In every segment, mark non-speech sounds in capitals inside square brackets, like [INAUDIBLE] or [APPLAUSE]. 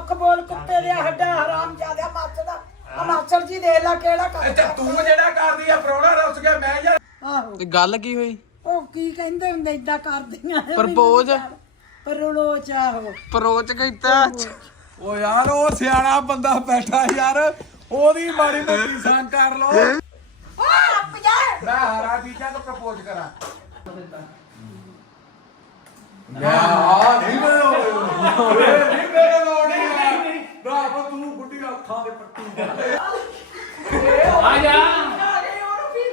ਮੁੱਖ ਬੋਲ ਕੁੱਤੇ ਦੇ ਹੱਡਾ ਹਰਾਮ ਜ਼ਿਆਦਾ ਮੱਚਦਾ ਆ ਮਾਸਟਰ ਜੀ ਦੇਖ ਲੈ ਕਿਹੜਾ ਅੱਛਾ ਕਰਦਾ। ਤੂੰ ਜਿਹੜਾ ਕਰਦੀ ਆ ਪ੍ਰਾਹੁਣਾ ਰੁੱਸ ਗਿਆ ਮੈਂ ਯਾਰ ਆਹੋ। ਤੇ ਗੱਲ ਕੀ ਹੋਈ? ਉਹ ਕੀ ਕਹਿੰਦੇ ਹੁੰਦੇ ਇਦਾਂ ਕਰਦੀਆਂ Propose? ਪਰਲੋ ਚਾਹੋ ਅਪਰੋਚ ਕੀਤਾ। ਓ ਯਾਰ ਉਹ ਸਿਆਣਾ ਬੰਦਾ ਬੈਠਾ ਯਾਰ ਉਹਦੀ ਮਾੜੀ ਮੋਟੀ ਸੰਗ ਕਰ ਲੋ ਮੈਂ ਹਰਾ ਬੀਜਾ ਨੂੰ ਪ੍ਰਪੋਜ਼ ਕਰਾਂ। ਮੈਂ ਆ ਨਹੀਂ ਮੈਂ ਨਹੀਂ ਮੇਰੇ ਲੋੜੀ ਨਾ ਤੂੰ ਗੁੱਡੀ ਅੱਖਾਂ ਦੇ ਪੱਟੀ ਆ ਜਾ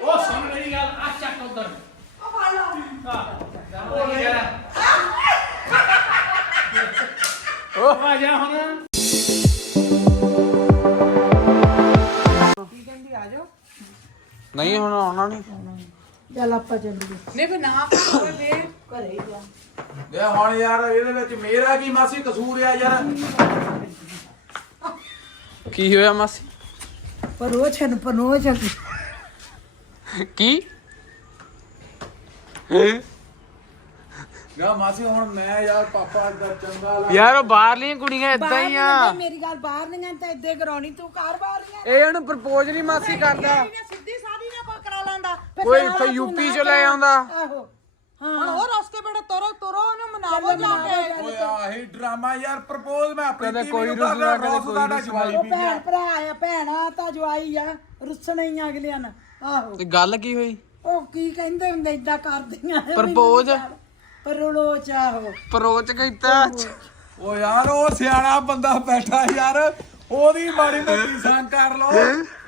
ਉਹ ਸੁਣ ਮੇਰੀ ਗੱਲ ਆ ਚੱਕ ਉਧਰ ਉਹ ਆ ਜਾ ਹੁਣ ਕੀ ਕਹਿੰਦੀ ਆ ਜਾਓ ਨਹੀਂ ਹੁਣ ਆਉਣਾ ਨਹੀਂ ਚੱਲ ਆਪਾਂ ਚੱਲੀਏ। ਨਹੀਂ ਵੀ ਨਾ ਵੇ ਘਰੇ ਹੀ ਜਾ ਦੇ ਹੁਣ ਯਾਰ ਇਹਦੇ ਵਿੱਚ ਮੇਰਾ ਕੀ ਮਾਸੀ ਕਸੂਰ ਆ ਯਾਰ? ਕੀ ਹੋਇਆ ਮਾਸੀ? ਪਰੋਚਨ ਪਰੋਚਨ ਕੀ? ਯਾ ਮਾਸੀ ਹੁਣ ਮੈਂ ਯਾਰ ਪਾਪਾ ਦਾ ਚੰਗਾ ਲੱਗ ਯਾਰ ਉਹ ਬਾਹਰਲੀਆਂ ਕੁੜੀਆਂ ਇਦਾਂ ਹੀ ਆ। ਮੇਰੀ ਗੱਲ ਬਾਹਰ ਨਹੀਂ ਤਾਂ ਇੱਦੇ ਕਰਾਉਣੀ ਤੂੰ ਕਾਰ ਬਾਹਰ ਨਹੀਂ ਇਹ ਉਹਨੂੰ ਪ੍ਰਪੋਜ਼ ਨਹੀਂ ਮਾਸੀ ਕਰਦਾ। ਸਿੱਧੀ ਸਾਦੀ ਕੋਈ ਇੱਥੇ ਯੂਪੀ ਚ ਲੈ ਆਉਂਦਾ। ਆਹੋ। ਹੁਣ ਉਹ ਰਸਤੇ ਬੜੇ ਤੁਰੋ ਤੁਰੋ ਉਹਨੂੰ ਮਨਾਵੋ ਜਾ ਕੇ। ਓਏ ਆਹੀ ਡਰਾਮਾ ਯਾਰ ਪ੍ਰਪੋਜ਼ ਮੈਂ ਆਪਣੀ ਕਦੇ ਕੋਈ ਨੂੰ ਰੁੱਸਦਾ, ਕਰਦਾ ਕਦੇ ਕੋਈ ਰੁੱਸਦਾ। ਜਵਾਈ ਉਹ ਵੀ ਭੈਣ ਆ ਭਰਾ ਆ ਭੈਣਾ ਤਾਂ ਜਵਾਈ ਆ ਰੁੱਸਣਾ ਹੀ ਆ ਅਗਲਿਆਂ ਨਾਲ। ਆਹੋ। ਤੇ ਗੱਲ ਕੀ ਹੋਈ? ਉਹ ਕੀ ਕਹਿੰਦੇ ਹੁੰਦੇ ਇਦਾਂ ਕਰਦੀਆਂ Propose? ਪਰਲੋ ਚਾਹੋ ਅਪਰੋਚ ਕੀਤਾ। ਓ ਯਾਰ ਉਹ ਸਿਆਣਾ ਬੰਦਾ ਬੈਠਾ ਯਾਰ ਉਹਦੀ ਮਾੜੀ ਮੋਟੀ ਸੰਗ ਕਰ ਲੋ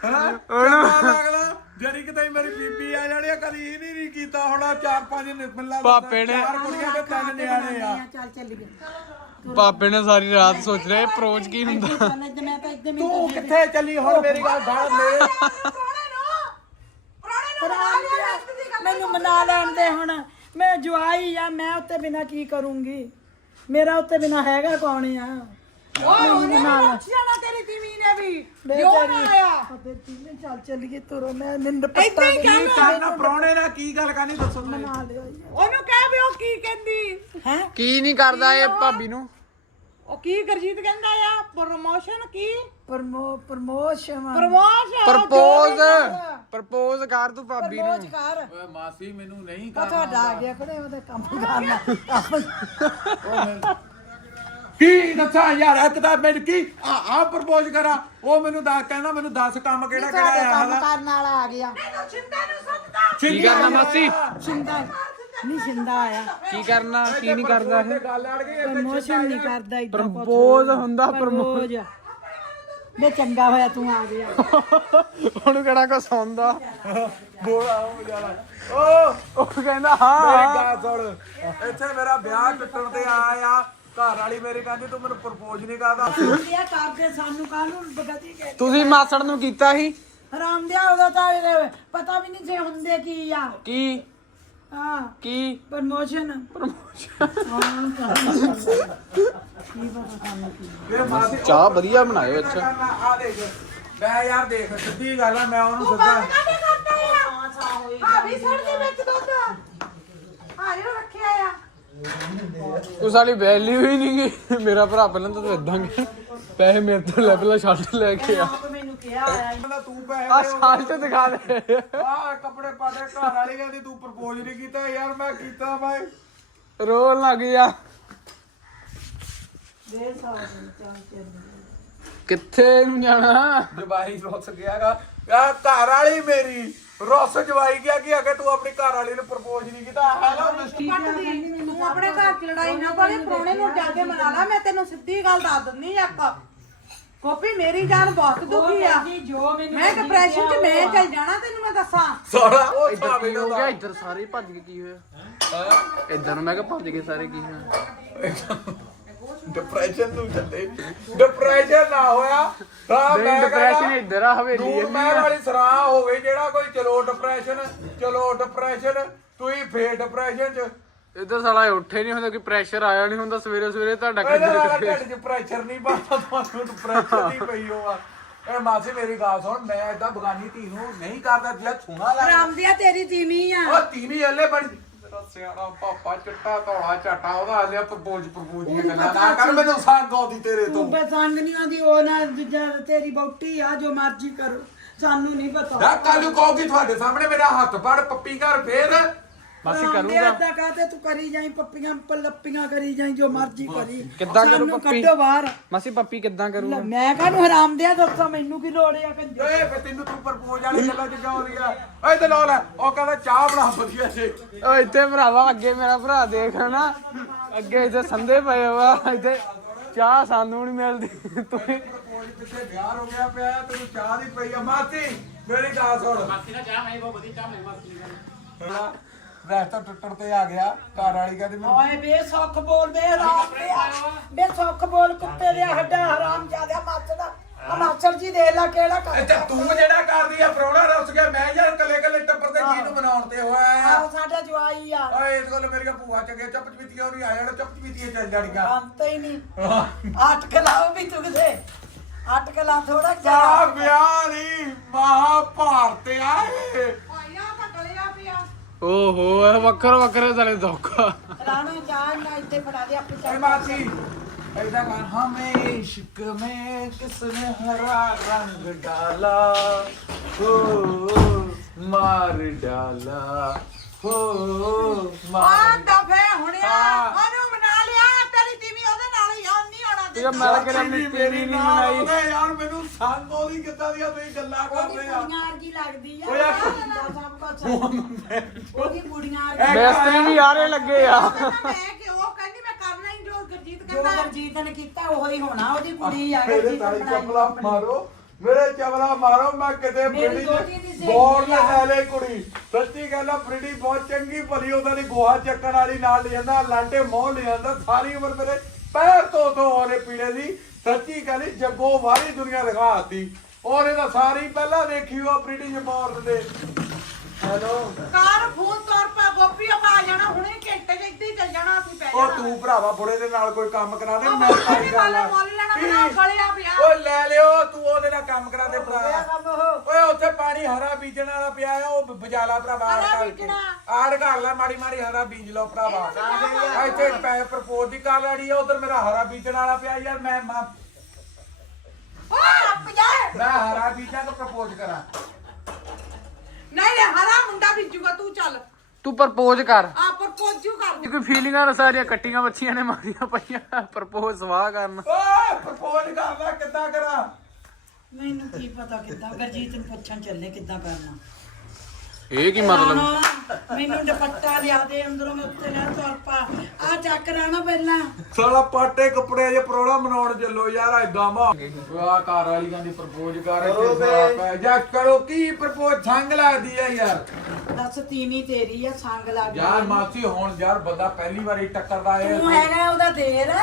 ਹਨਾ ਲੱਗਦਾ? ਜਿਹੜੀ ਕਿਤੇ ਮੇਰੀ ਬੀਬੀ ਆ ਜਿਹੜੀ ਕਦੀ ਇਹ ਨਹੀਂ ਨਹੀਂ ਕੀਤਾ ਹੋਣਾ ਚਾਰ ਪੰਜ ਨਿਕਮਲਾ ਪਾਪੇ ਨੇ- ਚਾਰ ਕੁੜੀਆਂ ਤੇ ਤਿੰਨ ਨਿਆਣੇ ਆ। ਚੱਲ ਚੱਲੀਏ। ਪਾਪੇ ਨੇ ਸਾਰੀ ਰਾਤ ਸੋਚ ਰਿਹਾ ਅਪਰੋਚ ਕੀ ਹੁੰਦਾ? ਚੱਲ ਇੱਧਰ ਮੈਂ ਤਾਂ ਇੱਧਰ ਤੂੰ ਕਿੱਥੇ ਚੱਲੀ ਹੁਣ ਮੇਰੀ ਗੱਲ ਬਾਹਰ ਮੇਰੇ ਮੈਨੂੰ ਮਨਾ ਲੈਣ ਦੇ ਹੁਣ। ਮੈਂ ਜਵਾਈ ਆ ਮੈਂ ਉੱਤੇ ਬਿਨਾ ਕੀ ਕਰੂੰਗੀ? ਮੇਰਾ ਉੱਤੇ ਬਿਨਾ ਹੈਗਾ ਕੌਣ ਆ? ਓਏ ਉਹਨੇ ਪੁੱਛ ਜਾਣਾ ਤੇਰੀ ਤੀਵੀ ਨੇ ਵੀ। ਕਿਉਂ ਨਾ ਆਇਆ? ਫਿਰ ਤੀਨੇ ਚੱਲ ਚੱਲੀਏ ਤੁਰੋ ਮੈਂ ਨਿੰਦ ਪੱਤਾ ਏਦਾਂ ਹੀ ਕੀ ਕਰਨਾ ਪ੍ਰਾਹੁਣੇ ਨਾਲ ਕੀ ਗੱਲ ਕਰਨੀ ਦੱਸੋ ਤੁਸੀਂ ਬਣਾ ਲਿਓ ਉਹਨੂੰ ਕਹਿ ਵੀ ਉਹ ਕੀ ਕਹਿੰਦੀ। ਹੈ? ਕੀ ਨਹੀਂ ਕਰਦਾ ਇਹ ਭਾਬੀ ਨੂੰ? ਉਹ ਕੀ ਗਰਜੀਤ ਕਹਿੰਦਾ ਆ? ਪ੍ਰਮੋਸ਼ਨ ਕੀ? Promo promotion. Promotion propose propose ਕਰ ਤੂੰ ਭਾਬੀ ਨੂੰ। ਪ੍ਰਮੋਜ ਕਰ। ਓਏ ਮਾਸੀ ਮੈਨੂੰ ਨਹੀਂ ਉਹ ਤੁਹਾਡਾ ਆ ਗਿਆ ਕੋਲੇ ਉਹਦੇ ਕੰਮ ਕਰਨਾ ਕੀ ਦੱਸਾਂ ਯਾਰ ਇੱਕ ਤਾਂ ਮੈਨੂੰ ਕੀ ਆ ਆ ਪ੍ਰਪੋਜ਼ ਕਰਾਂ ਉਹ ਮੈਨੂੰ ਦੱਸ ਕਹਿੰਦਾ ਮੈਨੂੰ ਦੱਸ ਕੰਮ ਕਿਹੜਾ ਕਿਹੜਾ ਆ ਕੰਮ ਹਲਾ ਕਰਨ ਵਾਲਾ ਆ ਗਿਆ। ਕੀ ਕਰਨਾ ਮਾਸੀ? ਸ਼ਿੰਦਾ ਨਹੀਂ ਸ਼ਿੰਦਾ ਆਇਆ। ਕੀ ਕਰਨਾ ਕੀ ਨਹੀਂ ਕਰਦਾ ਇਹ? ਗੱਲ ਅੜ ਗਈ ਪ੍ਰਮੋਸ਼ਨ ਨਹੀਂ ਕਰਦਾ ਇਦਾਂ ਪ੍ਰਪੋਜ਼ ਹੁੰਦਾ ਪ੍ਰਮੋਜ਼। ਮੈਂ ਚੰਗਾ ਹੋਇਆ ਤੂੰ ਆ ਗਿਆ। ਉਹਨੂੰ ਕਿਹੜਾ ਕੋ ਸੌਂਦਾ ਬੋਲਾ ਉਹ ਯਾਰ ਓ ਉਹ ਕਹਿੰਦਾ ਹਾਂ। ਮੇਰੀ ਗੱਲ ਸੁਣ। ਇੱਥੇ ਮੇਰਾ ਵਿਆਹ ਟੁੱਟਣ ਤੇ ਆਇਆ। ਘਰ ਵਾਲੀ ਮੇਰੀ ਕਹਿੰਦੀ ਤੂੰ ਮੈਨੂੰ ਪ੍ਰਪੋਜ਼ ਨਹੀਂ ਕਰਦਾ। ਇਹ ਕਰਦੇ ਸਾਨੂੰ ਕਾਹਨੂੰ ਬਗਤੀ ਕੇ ਤੁਸੀਂ ਮਾਸੜ ਨੂੰ ਕੀਤਾ ਸੀ? ਹਰਾਮ ਦਿਆ ਉਹਦਾ ਤਾਂ ਇਹਦੇ ਪਤਾ ਵੀ ਨਹੀਂ ਜੇ ਹੁੰਦੇ ਕੀ ਆ। ਕੀ? ਹਾਂ। ਕੀ? ਪ੍ਰਮੋਸ਼ਨ। ਮਾਸੀ ਚਾਹ ਵਧੀਆ ਬਣਾਇਓ ਅੱਛਾ ਆ ਦੇਖ ਮੈਂ ਯਾਰ ਦੇਖ ਸਿੱਧੀ ਗੱਲ ਆ ਮੈਂ ਉਹਨੂੰ ਸੱਚਾ ਭਾਬੀ ਸੜ ਦੇ ਵਿੱਚ ਦੁੱਧ। ਹਾਂ ਇਹ ਰੱਖਿਆ ਆ। ਉਹ ਸਾਲੀ ਵੈਲਿਊ ਹੀ ਨਹੀਂ ਗਈ। ਮੇਰਾ ਭਰਾ ਪਹਿਲਾਂ ਤਾਂ ਤੂੰ ਇਦਾਂ ਗਿਆ। ਪੈਸੇ ਮੇਰੇ ਤੋਂ ਲੈ ਪਹਿਲਾਂ ਸ਼ਰਟ ਲੈ ਕੇ ਆ। ਆਪ ਮੈਨੂੰ ਕਿਹਾ ਆਇਆ ਕਹਿੰਦਾ ਤੂੰ ਆ ਪੈਸੇ ਸ਼ਰਟ ਦਿਖਾ ਦੇ। ਆ ਕੱਪੜੇ ਪਾ ਦੇ ਘਰ ਵਾਲੀ ਕਹਿੰਦੀ ਤੂੰ ਪ੍ਰਪੋਜ਼ ਨਹੀਂ ਕੀਤਾ। ਯਾਰ ਮੈਂ ਕੀਤਾ ਬਾਈ। ਰੋਣ ਲੱਗ ਗਿਆ। ਸਾਲ ਕਿੱਥੇ ਨੂੰ ਜਾਣਾ? ਜਵਾਈ ਰੁੱਸ ਗਿਆਗਾ ਯਾ ਘਰ ਵਾਲੀ ਮੇਰੀ। ਰੁੱਸ ਜਵਾਈ ਗਿਆ ਕਿ ਅਗੇ ਤੂੰ ਆਪਣੀ ਘਰ ਵਾਲੀ ਨੂੰ ਪ੍ਰਪੋਜ਼ ਨਹੀਂ ਕੀਤਾ? ਹੈਲੋ ਮਿਸਟਰ ਤੂੰ ਆਪਣੇ ਘਰ ਚ ਲੜਾਈ ਨਾ ਪਾਲੇ ਪ੍ਰਾਹੁਣੇ ਨੂੰ ਜਾ ਕੇ ਮਨਾ ਲਾ ਮੈਂ ਤੈਨੂੰ ਸਿੱਧੀ ਗੱਲ ਦੱਸ ਦਿੰਨੀ ਇੱਕ। ਕੋਪੀ ਮੇਰੀ ਜਾਨ ਬਹੁਤ ਦੁਖੀ ਆ। ਜੀ ਜੋ ਮੈਨੂੰ ਮੈਂ ਡਿਪਰੈਸ਼ਨ ਚ ਮੈਂ ਚੱਲ ਜਾਣਾ ਤੈਨੂੰ ਮੈਂ ਦੱਸਾਂ। ਸਾਰਾ ਉਹ ਇੱਧਰ ਸਾਵੇ ਹੋ ਗਿਆ? ਇੱਧਰ ਸਾਰੇ ਭੱਜ ਕੇ ਕੀ ਹੋਇਆ? ਇੱਧਰ ਨੂੰ ਮੈਂ ਕਿਹਾ ਭੱਜ ਕੇ ਸਾਰੇ ਕੀ ਹੋਇਆ? ਡਿਪਰੈਸ਼ਨ ਨੂੰ ਚੱਲੇ ਡਿਪਰੈਸ਼ਨ ਨਾ ਹੋਇਆ। ਤਾਂ ਮੈਂ ਡਿਪਰੈਸ਼ਨ ਇੱਧਰ ਆ ਹਵੇਲੀ ਆ। ਵਾਲੀ ਸਰਾਹ ਹੋਵੇ ਜਿਹੜਾ ਕੋਈ ਚਲੋ ਡਿਪਰੈਸ਼ਨ ਚਲੋ ਡਿਪਰੈਸ਼ਨ ਤੁਸੀਂ ਫੇਰ ਡਿਪਰੈਸ਼ਨ ਚ। ਇੱਧਰ ਸਾਲਾ ਉੱਠੇ ਨਹੀਂ ਹੁੰਦਾ ਕਿ ਪ੍ਰੈਸ਼ਰ ਆਇਆ ਨਹੀਂ ਹੁੰਦਾ ਸਵੇਰੇ ਸਵੇਰੇ ਤੁਹਾਡਾ ਢਿੱਡ 'ਚ ਪ੍ਰੈਸ਼ਰ ਨਹੀਂ ਪਾਉਂਦਾ ਤੁਹਾਨੂੰ ਡਿਪਰੈਸ਼ਨ ਨਹੀਂ ਪਈ ਹੋਆ ਇਹ ਮਾਸੀ ਮੇਰੀ ਗੱਲ ਸੁਣ ਮੈਂ ਏਦਾਂ ਬਗਾਨੀ ਧੀ ਨੂੰ ਨਹੀਂ ਕਰਦਾ ਜੇ ਛੂਣਾ ਲੱਗ ਹਰਾਮ ਦਿਆ ਤੇਰੀ ਤੀਵੀਂ ਆ। ਉਹ ਤੀਵੀਂ ਅੱਲੇ ਬਣ। ਤੇਰਾ ਸਿਆਣਾ ਪਾਪਾ ਚਿੱਟਾ ਧੌਲਾ ਝਾਟਾ ਉਹਦਾ ਹਾਲੇ ਪ੍ਰਪੋਜ਼ ਪ੍ਰਪੋਜ਼ ਦੀਆਂ ਗੱਲਾਂ ਨਾ ਕਰ ਮੈਨੂੰ ਸੰਗ ਆਉਂਦੀ ਤੇਰੇ ਤੋਂ। ਉਹ ਨਾ ਦੂਜਾ ਤੇਰੀ ਬੌਟੀ ਆ ਜੋ ਮਰਜ਼ੀ ਕਰੋ ਸਾਨੂੰ ਨਹੀਂ ਪਤਾ। ਨਾ ਕੱਲ ਨੂੰ ਕਹੋਗੀ ਤੁਹਾਡੇ ਸਾਹਮਣੇ ਮੇਰਾ ਹੱਥ ਫੜ ਪੱਪੀ ਕਰ ਫੇਰ। ਮਾਸੀ ਦੇ ਕਰੂਗਾ। ਏਦਾਂ ਕਾਹਤੇ ਤੂੰ ਕਰੀ ਜਾਈ ਪੱਪੀਆਂ ਪੱਲੱਪੀਆਂ ਕਰੀ ਜਾਈ ਜੋ ਮਰਜ਼ੀ ਕਰੀ। ਕਿੱਦਾਂ ਕਰੂ ਪੱਪੀ? ਕੱਢੋ ਬਾਹਰ। ਮਾਸੀ ਪੱਪੀ ਕਿੱਦਾਂ ਕਰੂਗਾ ਮੈਂ ਕਾਹਨੂੰ ਹਰਾਮ ਦਿਆ ਦੱਸਾਂ ਮੈਨੂੰ ਕੀ ਲੋੜ ਆ ਕੰਜਰ? ਓਏ ਫੇ ਤੈਨੂੰ ਤੂੰ ਪ੍ਰਪੋਜ਼ ਵਾਲੀ ਗੱਲਾਂ ਚ ਕਿਉਂ ਰਹੀ ਆ? ਓਏ ਤੇ ਲੋ ਲੈ ਉਹ ਕਹਿੰਦਾ ਚਾਹ ਬਣਾ ਵਧੀਆ ਜੇ। ਓ ਇੱਥੇ ਭਰਾਵਾ ਅੱਗੇ ਮੇਰਾ ਭਰਾ ਦੇਖ ਨਾ ਅੱਗੇ ਇੱਥੇ ਸੰਦੇ ਪਏ ਵਾ ਇੱਥੇ ਚਾਹ ਸਾਨੂੰ ਨਹੀਂ ਮਿਲਦੀ। ਤੂੰ ਪ੍ਰਪੋਜ਼ ਪਿੱਛੇ ਵਿਆਹ ਹੋ ਗਿਆ ਪਿਆ ਤੈਨੂੰ ਚਾਹ ਦੀ ਪਈ ਆ। ਮਾਤੀ ਮੇਰੀ ਗੱਲ ਸੁਣ। ਮਾਸੀ ਦਾ ਚਾਹ ਹੈ ਬਹੁਤ ਵਧੀਆ ਚਾਹ ਹੈ ਮਾਸੀ ਦੀ। ਰਸਤਾ ਟੁੱਟਣ ਤੇ ਆ ਗਿਆ ਘਰ ਵਾਲੀ ਕਹਿੰਦੀ ਮੈਨੂੰ ਓਏ ਬੇ ਸੁੱਖ ਬੋਲ ਬੇ ਹਰਾਮ ਦੇ ਬੇ ਸੁੱਖ ਬੋਲ ਕੁੱਤੇ ਦੇ ਹੱਡਾ ਹਰਾਮ ਜ਼ਿਆਦਾ ਮੱਚਦਾ। ਆ ਮਾਸਟਰ ਜੀ ਦੇ ਲਾ ਕਿਹੜਾ ਕਰ ਅੱਛਾ ਤੂੰ ਜਿਹੜਾ ਕਰਦੀ ਆ ਪ੍ਰੋਣਾ ਰੁੱਸ ਗਿਆ। ਮੈਂ ਯਾਰ ਕੱਲੇ ਕੱਲੇ ਟੱਪਰ ਤੇ ਜੀ ਨੂੰ ਬਣਾਉਣ ਤੇ ਹੋਇਆ ਆ। ਆਹ ਸਾਡਾ ਜਵਾਈ ਆ। ਓਏ ਇਸ ਕੋਲ ਮੇਰੀਆਂ ਭੂਆ ਚੰਗੇ ਚੱਪ ਚਪੀਤੀਆਂ ਨਹੀਂ ਆ ਜਾਣਾ ਚੱਪ ਚਪੀਤੀਆਂ ਚੱਲ ਜਾਣੀਆਂ। ਅੰਤ ਹੀ ਨਹੀਂ। ਅੱਠ ਕਲਾਓ ਵੀ ਤੂੰ ਕਿਤੇ ਅੱਠ ਕਲਾ ਥੋੜਾ ਜਿਹਾ। ਵਿਆਹ ਨਹੀਂ ਮਹਾਭਾਰਤ ਆਏ। ਭਾਈਆ ਘਟਲਿਆ ਪਿਆ। ਓਹੋ ਇਹ ਵੱਖਰ ਵੱਖਰੇ ਤਲੇ ਦੁੱਖ ਰਾਣਾ ਜਾਨ ਨਾ ਇੱਥੇ ਫੜਾ ਦੇ ਆਪੇ ਏ ਚੱਲ ਮਾਸੀ ऐसा गान हमें इश्क में किसने हरा रंग डाला हो मार डाला हो ਆ मार ਦਫੇ ਹੁਣਿਆ ਹਾਂ। ਉਹਨੂੰ ਮਨਾ ਲਿਆ ਤੇਰੀ ਤੀਵੀਂ ਉਹਦੇ ਨਾਲ ਹੀ ਆ ਨਹੀਂ ਆਉਣਾ ਠੀਕ ਆ ਮੈਂ ਤਾਂ ਕਿਹਾ ਆਪਣੀ ਤੇਰੀ ਨਹੀਂ ਮਨਾਈ ਉਹਦੇ ਯਾਰ ਮੈਨੂੰ ਸੰਗ ਉਹਦੀ ਕਿੱਦਾਂ ਦੀਆਂ ਤੁਸੀਂ ਗੱਲਾਂ ਉਹਦੀ ਕਰਦੇ ਆ? ਕੁੜੀਆਂ ਵਰਗੀ ਲੱਗਦੀ ਆ। ਓਏ ਆ ਸਭ ਕੁਛ ਉਹਦੀ ਕੁੜੀਆਂ ਵਰਗੀ ਬੇਸਤਰੀ ਵੀ ਯਾਰੇ ਲੱਗੇ ਆ। ਮੈਂ ਕਿ ਉਹ ਕਹਿੰਦੀ ਮੈਂ ਕਰਨਾ ਹੀ ਜੋ ਗੁਰਜੀਤ ਜੋ ਕਹਿੰਦਾ ਗਰਜੀਤ ਨੇ ਕੀਤਾ ਉਹ ਹੀ ਹੋਣਾ। ਉਹਦੀ ਕੁੜੀ ਆ ਮੇਰੇ ਗਰਜੀਤ ਤਾਈ ਬਣਾਈ। ਚਪਲਾ ਮਾਰੋ। ਮੇਰੇ ਚਪਲਾ ਮਾਰੋ ਮੈਂ ਕਿਤੇ ਮੇਰੀ ਬ੍ਰਿਟਿਸ਼ ਦੋਹਤੀ ਦੀ ਸਹੇਲੀ ਬੋਰਡ ਆ। ਲੈ ਲੈ ਕੁੜੀ। ਸੱਚੀ ਗੱਲ ਆ ਬ੍ਰਿਟਿਸ਼ ਬਹੁਤ ਚੰਗੀ ਭਲੀ ਉਹਦਾ ਦੀ ਗੋਹਾ ਚੱਕਣ ਵਾਲੀ ਨਾਲ ਲੈ ਜਾਂਦਾ ਲਾਂਟੇ ਮੋਹ ਲੈ ਜਾਂਦਾ ਸਾਰੀ ਉਮਰ ਮੇਰੇ ਪੈਰ ਤੋਂ ਤੋਂ ਉਹਨੇ ਪੀੜੇ ਦੀ। ਸੱਚੀ ਗੱਲ ਈ, ਜੱਗੋ ਵਾਰੀ ਦੁਨੀਆ ਦਿਖਾਤੀ ਉਹਨੇ ਤਾਂ ਸਾਰੀ ਪਹਿਲਾਂ ਦੇਖੀ ਉਹ ਬ੍ਰਿਟਿਸ਼ ਬੋਰਡ ਦੇ। ਹੈਲੋ? ਕਾਰ ਫੋਨ ਤੌਰ ਪਾ ਗੋਪੀ ਆਪਾਂ ਆ ਜਾਣਾ ਹੁਣੇ ਘੰਟੇ ਚ ਹੀ ਚੱਲ ਜਾਣਾ ਅਸੀਂ ਪੈ ਉਹ ਤੂੰ ਭਰਾਵਾ ਬੁੜੇ ਦੇ ਨਾਲ ਕੋਈ ਕੰਮ ਕਰਾ ਦੇ ਮੈਂ ਸਾਰੀ ਗੱਲ ਆ ਮੁੱਲ ਲੈਣਾ ਕੀ? ਬਣਾ ਪਿਆ। ਓਏ ਲੈ ਲਿਓ ਤੂੰ ਉਹਦੇ ਨਾਲ ਕੰਮ ਕਰਾ ਦੇ ਭਰਾ। ਓਏ ਉੱਥੇ ਪਾਣੀ ਹਰਾ ਬੀਜਣ ਵਾਲਾ ਪਿਆ ਆ ਉਹ ਬਜਾਲਾ ਭਰਾਵਾ ਆੜ ਹਰਾ ਬੀਜਣਾ। ਆੜ ਘਰ ਲੈ ਮਾੜੀ ਮਾੜੀ ਹਰਾ ਬੀਜ ਲਓ ਭਰਾਵਾ। ਇੱਥੇ ਪੈ ਪ੍ਰਪੋਜ਼ ਦੀ ਕਰ ਲੈਣੀ ਆ ਉਧਰ ਮੇਰਾ ਹਰਾ ਬੀਜਣ ਵਾਲਾ ਪਿਆ ਯਾਰ ਮੈਂ ਮੈਂ ਓ ਅੱਪ ਜਾ ਮੈਂ ਹਰਾ ਬੀਜਾਂ ਤੋਂ ਪ੍ਰਪੋਜ਼ ਕਰਾਂ। ਨਹੀਂ ਨਹੀਂ ਹਰਾ ਮੁੰਡਾ ਭਿੱਜੂਗਾ ਤੂੰ ਚੱਲ। ਤੂੰ ਪ੍ਰਪੋਜ਼ ਕਰ। ਆ ਪ੍ਰਪੋਜ਼ੂ ਕਰ ਦੇ। ਕੋਈ ਫੀਲਿੰਗਾਂ ਨਾ ਸਾਰੀਆਂ ਕੱਟੀਆਂ ਬੱਚੀਆਂ ਨੇ ਮਾਰੀਆਂ ਪਈਆਂ ਪ੍ਰਪੋਜ਼ ਸਵਾਹ ਕਰਨ। ਓਏ ਪ੍ਰਪੋਜ਼ ਕਰਦਾ ਕਿੱਦਾਂ ਕਰਾਂ? ਮੈਨੂੰ ਕੀ ਪਤਾ ਕਿੱਦਾਂ ਗਰਜੀਤ ਨੂੰ ਪੁੱਛਣ ਚੱਲੇ ਕਿੱਦਾਂ ਕਰਨਾ। ਇਹ ਕੀ ਮਤਲਬ? ਰਾਣਾ, ਮੈਨੂੰ ਦੁਪੱਟਾ ਲਿਆ ਦੇ ਅੰਦਰੋਂ ਮੈਂ ਉੱਤੇ ਨਾ ਤੁਰ ਪਾ। ਆ ਚੱਕ ਰਾਣਾ ਪਹਿਲਾਂ। ਸਾਲਾ ਪਾਟੇ ਕੱਪੜੇ ਜੇ ਪ੍ਰੋਲਾ ਮਨਾਉਣ ਚੱਲੋ ਯਾਰ ਐਦਾਂ ਮਾ ਆ ਘਰ ਵਾਲੀ ਕਹਿੰਦੀ ਪ੍ਰਪੋਜ਼ ਕਰ ਕੇ ਜਾ ਕਰੋ ਕੀ ਪ੍ਰਪੋਜ਼? ਸੰਗ ਲੱਗਦੀ ਆ ਯਾਰ। ਦੱਸ ਤੀਵੀਂ ਤੇਰੀ ਆ ਸੰਗ ਲੱਗ ਯਾਰ ਮਾਸੀ ਹੁਣ ਯਾਰ ਬੰਦਾ ਪਹਿਲੀ ਵਾਰੀ ਟੱਕਰਦਾ ਏ ਤੂੰ ਹੈਗਾ ਉਹਦਾ ਦੇਰ।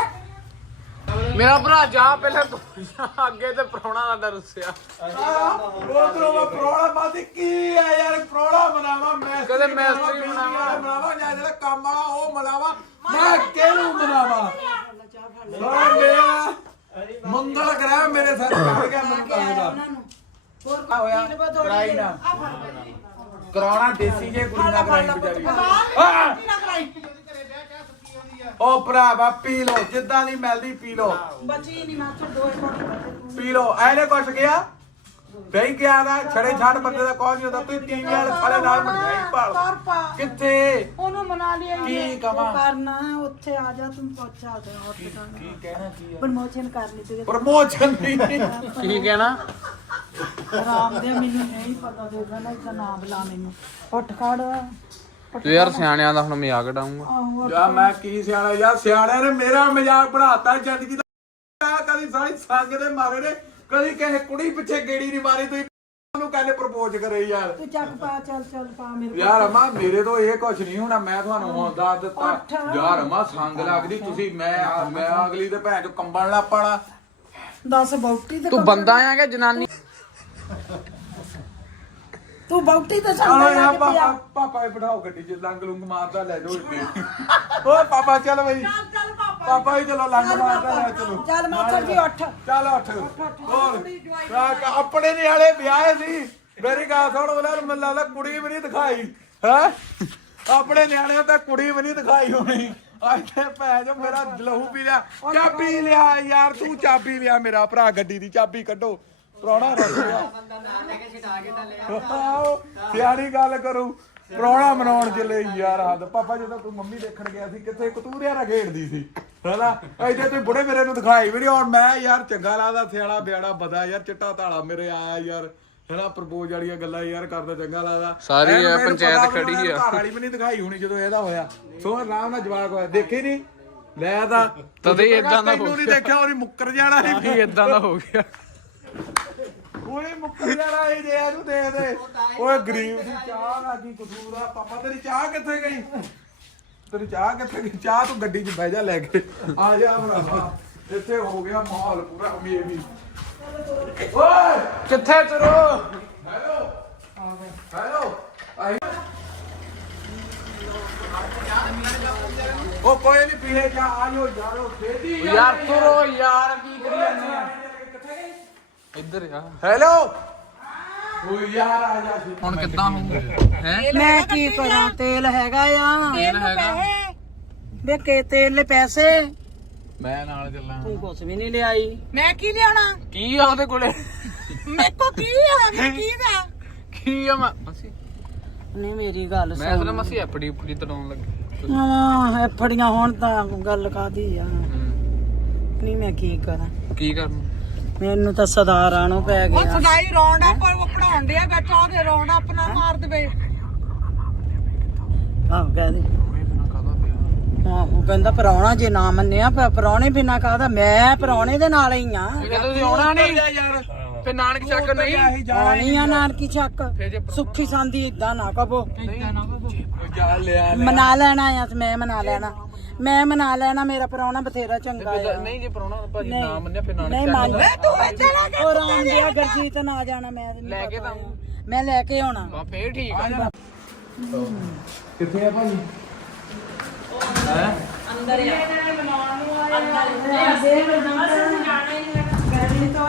ਮੇਰਾ ਭਰਾ ਜਾ ਪਹਿਲਾਂ ਤੂੰ ਜਾ, ਅੱਗੇ ਤੇ ਪ੍ਰਾਹੁਣਾ ਸਾਡਾ ਰੁੱਸਿਆ। ਉਧਰੋਂ ਮੈਂ ਪ੍ਰੋਲਾ ਮਾਸੀ ਕੀ ਆ ਯਾਰ ਪ੍ਰੋਲਾ ਮਨਾਵਾ ਮੈਂ ਕਦੇ ਮੈਸਤਰੀ ਮਨਾਵਾਂ। ਮਨਾਵਾ ਜਾਂ ਜਿਹੜਾ ਕੰਮ ਵਾਲਾ ਉਹ ਮਨਾਵਾ ਮੈਂ ਕਿਹਨੂੰ ਮਨਾਵਾ ਸਾਰਾ ਮੇਰਾ ਮੰਗਲ ਗ੍ਰਹਿ ਮੇਰੇ ਸਿਰ ਚੜ ਗਿਆ ਮੈਨੂੰ ਕੰਮ ਦਾ ਆ ਹੋਇਆ ਕਰਾਈ। ਨਾ ਕਰਾਉਣਾ ਦੇਸੀ ਜੇ ਕੁੜੀ ਨਾਲ ਕਰਾਈ ਕਰਾਈ। ਉਹ ਭਰਾਵਾ ਪੀ ਲੋ ਜਿੱਦਾਂ ਦੀ ਮਿਲਦੀ ਪੀ ਲੋ ਬਚੀ ਨਹੀਂ ਮਾਥੋਂ ਦੋ ਕੋਟ ਪੀ ਲੋ ਐਨੇ ਕੁਛ ਗਿਆ ਨਹੀਂ ਗਿਆ ਨਾ ਛੜੇ ਛਾੜ ਬੰਦੇ ਦਾ ਕੋਈ ਨਹੀਂ ਹੁੰਦਾ ਤੂੰ ਟੀਵੀ ਵਾਲੇ ਖੜੇ ਨਾਲ ਮਠਿਆਈ ਤੁਰ ਭਾਲ। ਪਾ। ਕਿੱਥੇ? ਉਹਨੂੰ ਮਨਾ ਲਿਆ ਕੀ ਕਵਾਂ? ਕਰਨਾ ਉੱਥੇ ਆ ਜਾ ਤੂੰ ਪਹੁੰਚਾ ਦੇ ਕੀ ਕਹਿਣਾ ਕੀ ਆ? ਪ੍ਰਮੋਸ਼ਨ ਕਰ ਲਈ ਤੇ। ਪ੍ਰਮੋਸ਼ਨ ਨਹੀਂ। ਕੀ ਕਹਿਣਾ? ਆਰਾਮ ਦੇ ਮੈਨੂੰ ਨਹੀਂ ਪਤਾ ਦੇਗਾ ਨਾ ਇਹਦਾ ਨਾਮ ਬੁਲਾ ਮੈਨੂੰ। ਉੱਠ ਖੜ। ਤੂੰ ਯਾਰ ਸਿਆਣਿਆਂ ਦਾ ਹੁਣ ਮਜ਼ਾਕ ਡਾਉਂਗਾ ਆਹੋ ਯਾ ਮੈਂ ਕੀ ਸਿਆਣਾ ਯਾਰ ਸਿਆਣਿਆਂ ਨੇ ਮੇਰਾ ਮਜ਼ਾਕ ਬਣਾਤਾ ਜ਼ਿੰਦਗੀ ਦਾ ਕਦੀ ਸਾਰੀ ਸੰਗ ਦੇ ਮਾਰੇ ਨੇ ਕਦੀ ਕਿਸੇ ਕੁੜੀ ਪਿੱਛੇ ਗੇੜੀ ਨਹੀਂ ਮਾਰੀ ਤੁਸੀਂ ਉਹਨੂੰ ਕਹਿੰਦੇ ਪ੍ਰਪੋਜ਼ ਕਰੇ ਯਾਰ। ਤੂੰ ਚੱਕ ਪਾ ਚੱਲ ਚੱਲ ਪਾ ਮੇਰੇ ਕੋਲ। ਯਾਰ ਅਮਾ ਮੇਰੇ ਤੋਂ ਇਹ ਕੁਝ ਨਹੀਂ ਹੋਣਾ ਮੈਂ ਤੁਹਾਨੂੰ ਹੁਣ ਦੱਸ ਦਿੱਤਾ। ਯਾਰ ਅਮਾ ਸੰਗ ਲੱਗਦੀ ਤੁਸੀਂ ਮੈਂ ਮੈਂ ਅਗਲੀ ਦੇ ਭੈਣ ਚੋਂ ਕੰਬਣ ਲੱਗ ਪਾਣਾ। ਦੱਸ ਬੌਟੀ ਤੇ ਤੂੰ ਬੰਦਾ ਆ ਕਿ ਜਨਾਨੀ। ਤੂੰ ਬੌਟੀ ਤੇ ਚਲੋ ਯਾਰ ਲੱਗ ਪਾਪਾ ਪਿਆ। ਪਾਪਾ ਇਹ ਬਿਠਾਓ ਗੱਡੀ 'ਚ ਲੰਗ ਲੁੰਗ ਮਾਰਦਾ ਲੈ ਜਾਓ ਇੱਥੇ। ਓਏ ਪਾਪਾ ਚੱਲ ਬਈ। ਚੱਲ ਚੱਲ ਪਾਪਾ। ਪਾਪਾ ਹੀ ਚਲੋ ਲੰਗ ਚੱਲ ਮਾਰਦਾ ਲੈ ਪਾਪਾ, ਚਲੋ ਚੱਲ ਮਾਸਟਰ ਜੀ ਉੱਠ। ਚੱਲ ਉੱਠ। ਹੋਰ ਆ, ਆਪਣੇ ਨਿਆਲੇ ਵਿਆਹੇ ਸੀ। ਮੇਰੀ ਗੱਲ ਸੁਣ ਉਹਨਾਂ ਨੂੰ ਮੈਨੂੰ ਲੱਗਦਾ ਕੁੜੀ ਵੀ ਨਹੀਂ ਦਿਖਾਈ ਹੈ? ਆਪਣੇ ਨਿਆਣਿਆਂ ਤਾਂ ਕੁੜੀ ਵੀ ਨਹੀਂ ਦਿਖਾਈ ਹੋਣੀ। ਅੱਜ ਤੇ ਭੈ ਜੋ ਮੇਰਾ ਲਹੂ ਪੀ ਲਿਆ ਚਾਬੀ ਲਿਆ ਯਾਰ ਤੂੰ ਚਾਬੀ ਲਿਆ ਮੇਰਾ ਭਰਾ ਗੱਡੀ ਦੀ ਚਾਬੀ ਕੱਢੋ। ਪ੍ਰਾਹੁਣਾ ਰੱਖਿਆ ਆਹੋ, ਸਿਆਣੀ ਗੱਲ ਕਰੂ। ਪ੍ਰਾਹੁਣਾ ਮਨਾਉਣ ਚਲੇ ਯਾਰ ਹੱਦ ਪਾਪਾ ਜਦੋਂ ਤੂੰ ਮੰਮੀ ਦੇਖਣ ਗਿਆ ਸੀ ਕਿੱਥੇ ਕਤੂਰਿਆ ਨਾ ਖੇਡਦੀ ਸੀ ਹਨਾ? ਐਡੇ ਤੂੰ ਬੁੜੇ ਮੇਰੇ ਨੂੰ ਦਿਖਾਈ ਵੀ ਨਹੀਂ ਹੁਣ ਮੈਂ ਯਾਰ ਚੰਗਾ ਲੱਗਦਾ ਸਿਆਣਾ ਬਿਆਣਾ ਬਦਾ ਯਾਰ ਚਿੱਟਾ ਧਾਲਾ ਮੇਰੇ ਆਇਆ ਯਾਰ ਹਨਾ? ਪ੍ਰਪੋਜ਼ ਵਾਲੀਆਂ ਗੱਲਾਂ ਯਾਰ ਕਰਦਾ ਚੰਗਾ ਲੱਗਦਾ। ਸਾਰੀ ਇਹ ਪੰਚਾਇਤ ਖੜੀ ਆ। ਘਰ ਵਾਲੀ ਵੀ ਨਹੀਂ ਦਿਖਾਈ ਹੋਣੀ ਜਦੋਂ ਇਹਦਾ ਹੋਇਆ। ਸੋ ਆਰਾਮ ਨਾਲ ਜਵਾਕ ਹੋਇਆ। ਦੇਖੀ ਨਹੀਂ ਲੈ ਤਾਂ। ਤਦੇ ਹੀ ਏਦਾਂ ਦਾ ਹੋ ਤੈਨੂੰ ਨਹੀਂ ਦੇਖਿਆ ਉਹਨੇ ਮੁੱਕਰ ਜਾਣਾ ਸੀ ਕੀ ਇਦਾਂ ਦਾ ਹੋ ਗਿਆ। ਉਹਨੇ ਮੁੱਕਰ ਜਾਣਾ ਸੀ ਜੇ ਇਹਨੂੰ ਦੇ ਦੇ। ਓਏ ਗਰੀਬ ਦੀ ਚਾਹ ਦਾ ਕੀ ਕਸੂਰ ਆ। ਪਾਪਾ ਤੇਰੀ ਚਾਹ ਕਿੱਥੇ ਗਈ? ਤੇਰੀ ਚਾਹ ਕਿੱਥੇ ਗਈ? ਚਾਹ ਤੂੰ ਗੱਡੀ 'ਚ ਬਹਿ ਜਾ ਲੈ ਕੇ। ਆ ਜਾ ਭਰਾਵਾ। ਇੱਥੇ ਹੋ ਗਿਆ ਮਾਹੌਲ ਪੂਰਾ ਅਮੀਰੀ ਓਏ ਕਿੱਥੇ ਤੁਰੋ? ਹੈਲੋ ਹੈਲੋ ਆਈ। ਉਹ ਕੋਈ ਨਹੀਂ ਪੀਏ ਜਾ ਆਜੋ ਯਾਰੋ ਛੇਤੀ ਯਾਰ ਤੁਰੋ ਯਾਰ ਕੀ ਕਰੀ ਜਾਂਦੇ ਆ ਇੱਧਰ ਆ ਹੈਲੋ ਓ ਯਾਰ ਆ ਜਾ ਛੇਤੀ। ਹੁਣ ਕਿੱਦਾਂ ਹੋਊਗਾ ਹੈ ਮੈਂ ਕੀ ਕਰਾਂ ਤੇਲ ਹੈਗਾ ਆ ਤੇਲ ਹੈਗਾ ਵੇ ਕੇ ਤੇਲ ਲੈ ਪੈਸੇ ਮੈਂ ਨਾਲ ਚੱਲਾਂ ਤੂੰ ਕੁਛ ਵੀ ਨਹੀਂ ਲਿਆਈ ਮੈਂ ਕੀ ਲਿਆਉਣਾ ਕੀ ਆ ਉਹਦੇ ਕੋਲੇ ਮੇਰੇ ਕੋ ਕੀ ਆ ਮੈਂ ਕੀ ਦਾ ਕੀ ਆ ਮਸੀ ਨਹੀਂ ਮੇਰੀ ਗੱਲ ਮੈਂ ਸੁਣ ਸੁਣਾ ਮਸੀ ਐਪੜੀ ਉਪੜੀ ਤੜਾਉਣ ਲੱਗੀ ਹਾਂ ਇਹ ਫੜੀਆਂ ਹੁਣ ਤਾਂ ਗੱਲ ਕਾਦੀ ਆ ਨਹੀਂ ਮੈਂ ਕੀ ਕਰਾਂ ਕੀ ਕਰਨਾ ਮੈਨੂੰ ਤਾਂ ਸਦਾਰਾਂ ਨੂੰ ਪੈ ਉਹ ਗਿਆ ਸਦਾਈ ਰੌਂਡ ਅਪ ਉਹ ਪੜਾਉਣ ਡਿਆ ਬੈਠਾ ਉਹਦੇ ਰੌਂਡ ਅਪ ਨਾ ਮਾਰ ਦੇਵੇ। ਆਹ ਪਿਆ? ਆਹੋ ਕਹਿੰਦਾ ਪਰਾਉਣਾ ਜੇ ਨਾ ਮੰਨਿਆ ਪਰ ਪਰਾਉਣੇ ਬਿਨਾ ਕਾਹਦਾ? ਮੈਂ ਪਰਾਉਣੇ ਦੇ ਨਾਲ ਹੀ ਆ। ਤੁਸੀਂ ਆਉਣਾ ਨਹੀਂ ਯਾਰ। ਫੇ ਨਾਨਕ ਚੱਕ ਨਹੀਂ। ਆਉਣੀ ਆ ਨਾਨਕੀ ਚੱਕ। ਸੁੱਖੀ ਸੰਦੀ ਇਦਾਂ ਨਾ ਕਹੋ। ਜਾ ਲਿਆ ਮਨਾ ਲੈਣਾ ਆ ਤੇ ਮੈਂ ਮਨਾ ਲੈਣਾ। ਮੈਂ ਮਨਾ ਲੈਣਾ ਮੇਰਾ ਪਰਾਉਣਾ ਬਥੇਰਾ ਚੰਗਾ ਆ। ਨਹੀਂ ਜੇ ਪਰੋਣਾ ਭਾਜੀ ਨਹੀਂ। ਨਾ ਮੰਨਿਆ ਫੇ ਨਾਨਕ ਨਹੀਂ ਮੰਨ ਤੂੰ ਇੱਥੇ ਲੈ ਕੇ ਉਹ ਰਾਮ ਦਿਆ ਗਰਜੀਤ ਨਾ ਜਾਣਾ ਮੈਂ ਲੈ ਕੇ ਤਾਂ। ਮੈਂ ਲੈ ਕੇ ਆਉਣਾ। ਆ ਫੇਰ ਠੀਕ ਆ। ਕਿੱਥੇ ਆ ਭਾਈ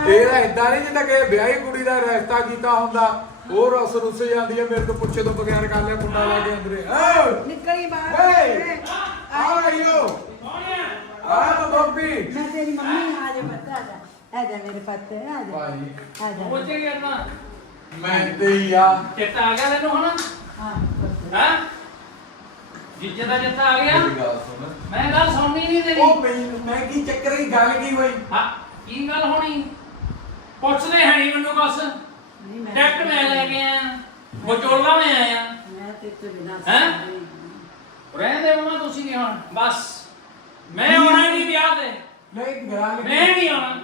ਇਹ ਇਦਾਂ ਨਹੀਂ ਜਿੱਦਾਂ ਕਿ ਵਿਆਹੀ ਕੁੜੀ ਦਾ ਰਿਸ਼ਤਾ ਕੀਤਾ ਹੁੰਦਾ। ਉਹ ਰਸ ਰੁੱਸ ਜਾਂਦੀ ਹੈ ਮੇਰੇ ਤੋਂ ਪੁੱਛੇ ਤੋਂ ਬਗੈਰ ਕਰ ਲਿਆ ਮੁੰਡਾ ਲੈ ਕੇ ਅੰਦਰੇ। ਓ ਨਿਕਲੀ ਬਾਹਰ। ਹੇ ਹਾਊ ਆਰ ਯੂ ਆ ਬੱਬੀ ਮੈਂ ਤੇਰੀ ਮੰਮੀ ਆ ਜਾ ਬੱਤਾ ਆ ਜਾ। ਆ ਜਾ ਮੇਰੇ ਪੁੱਤ ਆ ਜਾ। ਭਾਈ। ਆ ਜਾ। ਪਹੁੰਚੇ ਕਰਨਾ ਮੈਂ ਤੇ ਹੀ ਆ। ਚਿੱਟਾ ਆ ਗਿਆ ਤੈਨੂੰ ਹੁਣ? ਹਾਂ ਹਾਂ? ਜਿੱਜੇ ਦਾ ਚਿੱਟਾ ਆ ਗਿਆ? ਮੇਰੀ ਗੱਲ ਸੁਣ। ਮੈਂ ਗੱਲ ਸੁਣਨੀ ਨਹੀਂ ਤੇਰੀ। ਉਹ ਮੈਨੂੰ ਮੈਂ ਕੀ ਚੱਕਰ ਦੀ ਗੱਲ ਕੀ ਹੋਈ? ਹਾਂ ਕੀ ਗੱਲ ਹੋਣੀ? ਪੁੱਛਦੇ ਹੈ ਨਹੀਂ ਮੈਨੂੰ ਬਸ। ਨਹੀਂ ਮੈਂ ਟੈਕਟ ਮੈਂ ਲੈ ਕੇ ਆਇਆ। ਵਿਚੋਲਾ ਮੈਂ ਆਇਆ। ਮੈਂ ਤੇ ਤੇ ਬਿਨਾ ਹੈਂ? ਰਹਿੰਦੇ ਮਮਾ ਤੁਸੀਂ ਨਹੀਂ ਹੁਣ ਬਸ। ਮੈਂ ਆਉਣਾ ਹੀ ਨਹੀਂ ਵਿਆਹ ਤੇ। ਨਹੀਂ ਗੱਲ ਮੈਂ ਨਹੀਂ ਆਉਣਾ।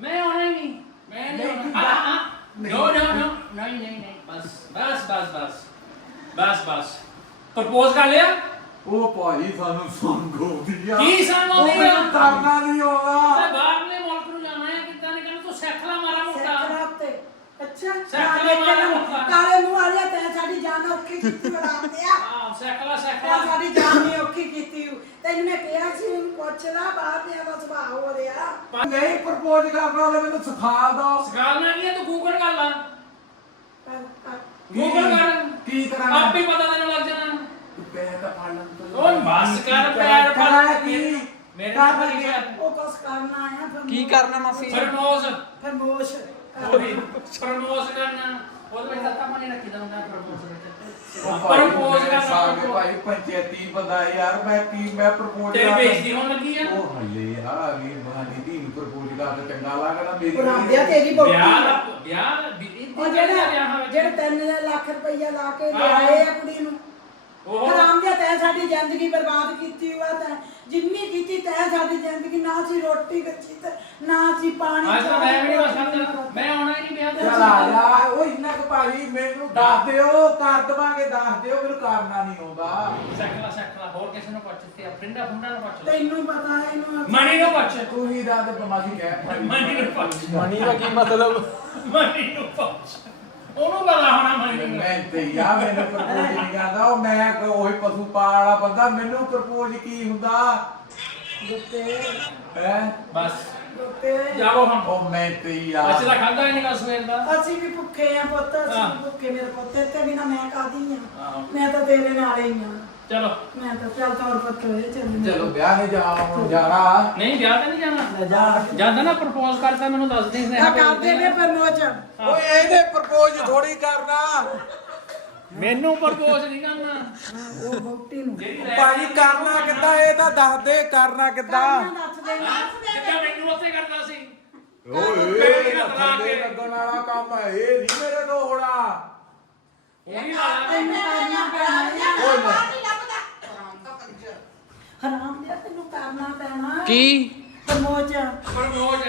ਮੈਂ ਆਉਣਾ ਹੀ ਨਹੀਂ। ਮੈਂ ਨਹੀਂ ਆਉਣਾ। ਹਾਂ ਹਾਂ। ਨੋ ਨੋ ਨੋ ਨਹੀਂ ਨਹੀਂ ਨਹੀਂ। ਬਸ ਬਸ ਬਸ ਬਸ। ਬਸ ਬਸ। ਪ੍ਰਪੋਜ਼ ਕਰ ਲਿਆ? ਉਹ ਭਾਜੀ ਸਾਨੂੰ ਸੰਗੋਦੀ ਆ। ਕੀ ਸੰਗ ਆਉਂਦੀ ਉਹ ਆ? ਮੈਨੂੰ ਕਰਨਾ ਨਹੀਂ ਆਉਂਦਾ ਮੈਂ ਬਾਹਰਲੇ ਮੁਲਕ ਨੂੰ ਜਾਣਾ ਹੈ ਕਿੱਦਾਂ ਨੇ ਕਹਿੰਦਾ ਤੂੰ ਸਿੱਖ ਲੈ ਮਾਰਾ ਮੋਟਾ ਖਰਾਬ ਤੇ ਅੱਛਾ ਸਿੱਖ ਲੈ ਮਾਰਾ ਮੋਟਾ ਕਾਲੇ ਮੂੰਹ ਵਾਲਿਆ ਤੈਂ ਸਾਡੀ ਜਾਨ ਔਖੀ ਕੀਤੀ ਬਰਾਮ ਤੇ ਆ। ਹਾਂ ਸਿੱਖ ਲੈ ਸਿੱਖ ਤੈਂ ਸਾਡੀ ਜਾਨ ਨਹੀਂ ਔਖੀ ਕੀਤੀ। ਤੈਨੂੰ ਮੈਂ ਕਿਹਾ ਸੀ ਉਹਨੂੰ ਪੁੱਛ ਲਾ ਬਾਹਰ ਦੇ ਦਾ ਸੁਭਾਅ ਹੋ ਰਿਹਾ। ਨਹੀਂ ਪ੍ਰਪੋਜ਼ ਕਰਨਾ ਉਹਨੇ ਮੈਨੂੰ ਸਿਖਾ ਦੋ। ਸਿਖਾਉਣਾ ਨਹੀਂ ਹੈ ਤੂੰ ਗੂਗਲ ਕਰ ਲੈ। ਪਰ- ਪਰ- ਗੂਗਲ ਕਰ। ਕੀ ਕਰਾਂ? ਆਪੇ ਪਤਾ ਤੈਨੂੰ ਲੱਗ ਜਾਣਾ। ਪੈਰ ਤਾਂ ਫੜ ਲਾਂ ਉਹ ਬਸ ਕਰ ਪੈਰ ਕਰਾਂ? ਫੜ ਕੀ। ਮੇਰੇ ਕਰ ਨਾਲ ਲੱਗੇ ਉਹ ਕੁਛ ਕਰਨਾ ਆਇਆ ਫਿਰ ਕੀ ਕਰਨਾ ਮਾਸੀ ਫਰਮੋਸ ਫਿਰ ਮੋਸ਼। ਫਰਮੋਸ ਕਰਨਾ ਉਹਦੇ ਵਿੱਚ ਤਾਂ ਮਨੇ ਰੱਖੀ ਦਊਂਗਾ ਫਰਮੋਸ ਵਿੱਚ। ਪ੍ਰਪੋਜ਼ ਕਰਨਾ ਭਾਈ ਪੰਚਾਇਤੀ ਬੰਦਾ ਯਾਰ ਮੈਂ ਕੀ ਮੈਂ ਪ੍ਰਪੋਜ਼ ਤੇਰੀ ਬੇਇੱਜ਼ਤੀ ਹੋਣ ਲੱਗੀ ਆ। ਉਹ ਹੱਲੇ ਆ ਗਈ ਮਹਾਨੀ ਦੀ ਪ੍ਰਪੋਜ਼ ਕਰਦਾ ਚੰਗਾ ਲੱਗਦਾ ਮੇਰੀ ਰਾਮਦਿਆ ਤੇਰੀ ਬੋਟੀ। ਵਿਆਹ ਦਾ ਵਿਆਹ ਦਾ ਵੀ- ਉਹ ਜਿਹੜਾ ਜਿਹੜੇ 3 ਲੱਖ ਰੁਪਈਆ ਲਾ ਕੇ ਲਿਆਏ ਆ ਕੁੜੀ ਨੂੰ ਹਰਾਮ ਦਿਆ ਤੈਂ ਸਾਡੀ ਜ਼ਿੰਦਗੀ ਬਰਬਾਦ ਕੀਤੀ ਹੋਆ ਤੈਂ। ਜਿੰਨੀ ਕੀਤੀ ਤੈਂ ਸਾਡੀ ਜ਼ਿੰਦਗੀ ਨਾ ਸੀ ਰੋਟੀ ਕੱਚੀ ਤੇ ਨਾ ਸੀ ਪਾਣੀ ਅੱਜ ਤਾਂ ਮੈਂ ਵੀ ਨਹੀਂ ਕਰਦਾ ਮੈਂ ਆਉਣਾ ਹੀ ਨਹੀਂ ਤੇ। ਚੱਲ ਆ ਜਾ ਉਹ ਇੰਨਾ ਕੁ ਭਾਈ ਮੈਨੂੰ ਦੱਸ ਦਿਓ ਕਰ ਦਵਾਂਗੇ ਦੱਸ ਦਿਓ ਮੈਨੂੰ ਕਰਨਾ ਨਹੀਂ ਆਉਂਦਾ। ਸੈਕਲਾ ਸੈਕਲਾ ਹੋਰ ਕਿਸੇ ਨੂੰ ਪੁੱਛ ਤੇ ਫਰਿੰਡਾ ਫੁੰਡਾ ਨੂੰ ਪੁੱਛ। ਤੈਨੂੰ ਪਤਾ ਇਹਨੂੰ ਮਣੀ ਨੂੰ ਪੁੱਛ। ਤੂੰ ਹੀ ਦੱਸ ਦੇ ਬਮਾਜੀ ਕਹਿ ਮਣੀ ਨੂੰ ਪੁੱਛ। ਮਣੀ ਦਾ ਕੀ ਮਤਲਬ? ਮਣੀ ਨੂੰ ਪੁੱਛ। ਉਹਨੂੰ ਪਤਾ ਹੋਣਾ ਮਣੀ ਮੈਂ ਤੇ ਯਾ ਮੈਨੂੰ ਪ੍ਰਪੋਜ਼ ਨਹੀਂ ਕਰਦਾ। ਉਹ ਮੈਂ ਕੋ- ਉਹੀ ਪਸ਼ੂ ਪਾਲ ਵਾਲਾ ਬੰਦਾ ਮੈਨੂੰ ਪ੍ਰਪੋਜ਼ ਕੀ ਹੁੰਦਾ? ਗੁੱਤੇ ਹੈ? ਬਸ। ਕਰਤੇ ਜਾਓ ਹੁਣ। ਉਹ ਮੈਂ ਤੇ ਯਾਰ ਅੱਜ ਦਾ ਖਾਦਾ ਹੀ ਨਹੀਂ ਗਾ ਸਵੇਰ ਦਾ। ਅਸੀਂ ਵੀ ਭੁੱਖੇ ਆ ਪੁੱਤ ਅਸੀਂ ਹਾਂ। ਵੀ ਭੁੱਖੇ। ਮੇਰੇ ਪੁੱਤ ਤੇ ਬਿਨਾ ਮੈਂ ਕਾਦੀ ਆ। ਹਾਂ। ਮੈਂ ਤਾਂ ਤੇਰੇ ਨਾਲ ਹੀ ਆ। ਚਲੋ। ਮੈਂ ਤਾਂ ਚੱਲ ਤੌਰ ਪੁੱਤ ਹੋਏ ਚੱਲ ਚਲੋ ਵਿਆਹ ਨਹੀਂ ਜਾ ਹੁਣ ਜਾਣਾ। ਨਹੀਂ ਵਿਆਹ ਤੇ ਨਹੀਂ ਜਾਣਾ। ਲੈ ਜਾ ਜਾਂਦਾ ਨਾ ਪ੍ਰਪੋਜ਼ ਕਰਦਾ ਮੈਨੂੰ ਦੱਸ ਦੇ ਆ ਕਰਦੇ ਨੇ ਪਰਮੋਚ ਓਏ ਇਹਦੇ ਪ੍ਰਪੋਜ਼ ਥੋੜੀ ਕਰਨਾ। ਮੈਨੂੰ ਪ੍ਰਪੋਜ਼ ਨਹੀਂ ਕਰਨਾ। ਉਹ ਬੋਟੀ ਨੂੰ। ਭਾਜੀ ਕਰਨਾ ਕਿੱਦਾਂ ਇਹ ਤਾਂ ਦੱਸ ਦੇ ਕਰਨਾ ਕਿੱਦਾਂ ਜਿੱਦਾਂ ਮੈਨੂੰ ਉੱਥੇ ਕਰਦਾ ਸੀ। ਓਏ ਇਹ ਥੱਲੇ ਲੱਗਣ ਵਾਲਾ ਕੰਮ ਹੈ ਇਹ ਨਹੀਂ ਮੇਰੇ ਤੋਂ ਹੋਣਾ। ਉਹ ਵੀ ਵਾਲਾ ਤੈਨੂੰ ਕਰਨਾ ਪੈਣਾ। ਆ। ਓਏ ਮੈਂ- ਹਰਾਮ ਦੇ ਤੈਨੂੰ ਕਰਨਾ ਪੈਣਾ। ਕੀ? ਪਰਮੋਚ ਪ੍ਰਪੋਜ਼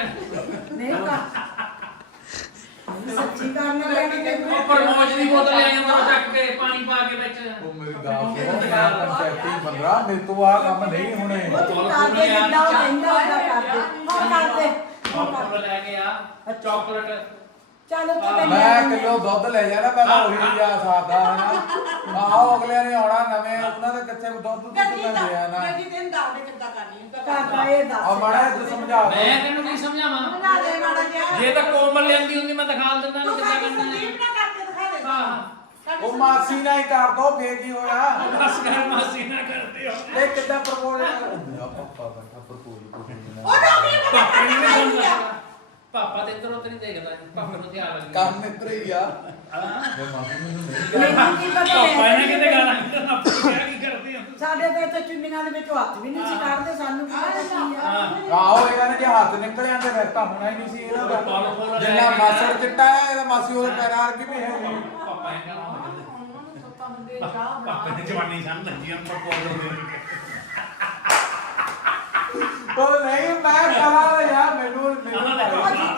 ਨਹੀਂ ਕਰ। [LAUGHS] ਸੱਚੀ ਕਰਨਾ ਪੈਣਾ। ਤੈਨੂੰ ਪ੍ਰਪੋਜ਼ ਦੀ ਬੋਤਲ ਲੈ ਜਾਂਦਾ ਚੱਕ ਕੇ ਪਾਣੀ ਪਾ ਕੇ ਵਿੱਚ। ਉਹ ਮੇਰੀ ਗੱਲ ਸੁਣੋ ਮੈਂ ਪੰਚਾਇਤੀ ਬੰਦਾ ਮੇਰੇ ਤੋਂ ਆ ਕੰਮ ਨਹੀਂ ਹੋਣੇ। ਉਹ ਤੂੰ ਕਰਦੇ ਜਿੱਦਾਂ ਉਹ ਕਹਿੰਦਾ ਉਹਦਾ ਕਰਦੇ ਉਹ ਕਰਦੇ ਉਹ ਕਰ ਲੈ ਕੇ ਆ ਚਾਕਲੇਟ ਚੱਲ ਉੱਥੇ ਤੈਨੂੰ ਮੈਂ ਕਿਲੋ ਦੁੱਧ ਲੈ ਜਾਣਾ? ਪਹਿਲਾਂ ਉਹੀ ਜਾ ਸਕਦਾ ਹੈ ਨਾ ਆਹੋ ਅਗਲਿਆਂ ਨੇ ਆਉਣਾ ਨਵੇਂ ਉਹਨਾਂ ਦੇ ਕਿੱਥੇ ਦੁੱਧ ਦੁੱਧ ਲੈਂਦੇ ਆ ਨਾ? ਗੱਡੀ ਤੈਨੂੰ ਦੱਸ ਦੇ ਕਿੱਦਾਂ ਕਰਨੀ ਹੈ ਕਰਦਾ ਇਹ ਦੱਸ ਆ ਮਾੜਾ ਜਿਹਾ ਸਮਝਾ ਦਿਓ। ਮੈਂ ਤੈਨੂੰ ਕੀ ਸਮਝਾਵਾਂ? ਬਣਾ ਦੇ ਮਾੜਾ ਜਿਹਾ। ਜੇ ਤਾਂ ਕੋਮਲ ਲੈਂਦੀ ਹੁੰਦੀ ਮੈਂ ਦਿਖਾ ਦਿੰਦਾ ਤੂੰ ਇਹਨੂੰ ਕਿੱਦਾਂ ਸਾਡੀ ਕਰਨੀ ਸੰਦੀਪ ਨਾ ਕਰਕੇ ਦਿਖਾ ਦੇ ਹਾਂ ਉਹ ਮਾਸੀ ਨਾਲ ਹੀ ਕਰ ਦੋ ਫੇਰ ਕੀ ਹੋਇਆ? ਬਸ ਕਰ ਮਾਸੀ ਨਾ ਕਰਦੇ ਹੋ। ਇਹ ਕਿੱਦਾਂ ਪ੍ਰਪੋਜ਼ ਪਾਪਾ ਬੈਠਾ ਪ੍ਰਪੋਜ਼ ਉਹ ਨਾ ਵੀ ਮੈਂ ਪਾਪਾ ਨੂੰ ਨਹੀਂ ਖਾਈ ਸਮਝਦਾ ਆ? ਪਾਪਾ ਤੇ ਇੱਧਰ ਉੱਧਰ ਨਹੀਂ ਦੇਖਦਾ ਪਾਪਾ ਨੂੰ ਧਿਆਨ ਰੱਖਦਾ ਕੰਮ ਮਿੱਤਰ ਹੀ ਆ। ਹਾਂ। ਮੈਂ ਮਾਸੀ ਮੈਨੂੰ ਨਹੀਂ ਪਾਪਾ ਨੇ ਕਿਤੇ ਗਾਣਾ ਕੱਢਣਾ ਆਪਣੀ ਕਿਆ ਕੀ ਕਰਦੀ ਆ ਸਾਡੇ ਤੇ ਇੱਥੇ ਚੁੰਨੀਆਂ ਦੇ ਵਿੱਚ ਹੱਥ ਵੀ ਨਹੀਂ ਸੀ ਕੱਢਦੇ ਸਾਨੂੰ ਕੀ ਪਤਾ ਹਾਂ। ਆਹੋ ਇਹਨਾਂ ਨੇ ਜੇ ਹੱਥ ਨਿਕਲ ਜਾਂਦੇ ਫਿਰ ਤਾਂ ਹੋਣਾ ਹੀ ਨਹੀਂ ਸੀ ਇਹਨਾਂ ਦਾ ਜਿੰਨਾ ਮਾਸੜ ਚਿੱਟਾ ਹੈ ਇਹਦਾ ਮਾਸੀ ਉਹਦੇ ਪੈਰਾਂ ਵਰਗੀ ਵੀ ਹੈਗੀ ਪਾਪਾ ਨੇ ਕਹਿਣਾ ਪਾਪਾ ਨੇ ਜਵਾਨੀ ਸੰਨ ਲੱਗੀ ਆ ਹੋ ਗਈ ਉਹ ਨਹੀਂ ਮੈਂ ਕਰਾਂ ਯਾਰ ਮੈਨੂੰ ਮੈਨੂੰ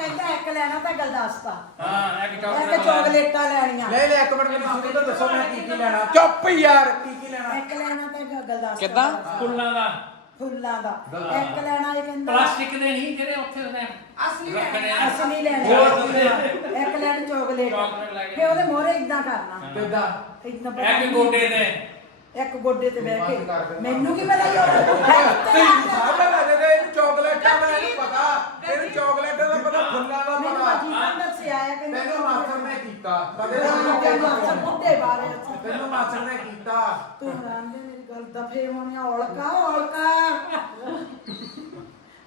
ਕਹਿੰਦਾ ਇੱਕ ਲੈਣਾ ਤਾਂ ਗਲਦਸਤਾ। ਹਾਂ ਇੱਕ ਇੱਕ ਚਾਕਲੇਟ ਚਾਕਲੇਟਾਂ ਲੈਣੀਆਂ। ਲੈ ਲੈ ਇੱਕ ਮਿੰਟ ਮੈਨੂੰ ਸ਼ੁਰੂ ਤੋਂ ਦੱਸੋ ਮੈਂ ਕੀ ਕੀ ਲੈਣਾ। ਚੁੱਪ ਯਾਰ ਕੀ ਕੀ ਲੈਣਾ? ਇੱਕ ਲੈਣਾ ਤਾਂ ਗਲਦਸਤਾ ਕਿੱਦਾਂ? ਫੁੱਲਾਂ ਦਾ। ਫੁੱਲਾਂ ਦਾ। ਇੱਕ ਲੈਣਾ ਇਹ ਕਹਿੰਦਾ ਪਲਾਸਟਿਕ ਦੇ ਨਹੀਂ ਜਿਹੜੇ ਉੱਥੇ ਅਸਲੀ ਰੱਖਣੇ ਆ। ਅਸਲੀ ਲੈਣਾ। ਇੱਕ ਲੈਣ ਚਾਕਲੇਟ। ਚਾਕਲੇਟ ਲੈ ਕੇ। ਫੇ ਉਹਦੇ ਮੋਹਰੇ ਇਦਾਂ ਕਰਨਾ। ਕਿੱਦਾਂ? ਇਦਾਂ ਇੱਕ ਗੋਡੇ ਤੇ। ਇੱਕ ਗੋਡੇ ਤੇ ਬਹਿ ਬੰਦ ਕਰ ਕੇ ਦੇ। ਮੈਨੂੰ ਕੀ ਪਤਾ ਯਾਰ ਤੈਨੂੰ ਸਾਹਮਣੇ ਲੱਗੇ ਨੇ ਇਹਨੂੰ ਚਾਕਲੇਟਾਂ ਦਾ ਇਹਨੂੰ ਪਤਾ। ਇਹਨੂੰ ਚਾਕਲੇਟਾਂ ਦਾ ਪਤਾ ਫੁੱਲਾਂ ਦਾ ਮੈਨੂੰ ਪਤਾ ਅਜੀਬ ਦੱਸਿਆ ਆ ਕਿ ਤੈਨੂੰ ਮਾਸਟਰ ਨੇ ਕੀਤਾ। ਕਦੇ ਤੈਨੂੰ ਮਾਸਟਰ ਬੁੱਢੇ ਬਾਰੇ ਤੈਨੂੰ ਮਾਸਟਰ ਨੇ ਕੀਤਾ। ਤੂੰ ਹਰਾਮ ਦੇ ਮੇਰੀ ਗੱਲ ਦਫੇ ਹੋਣੀਆਂ ਔਲਕਾ ਔਲਕਾ।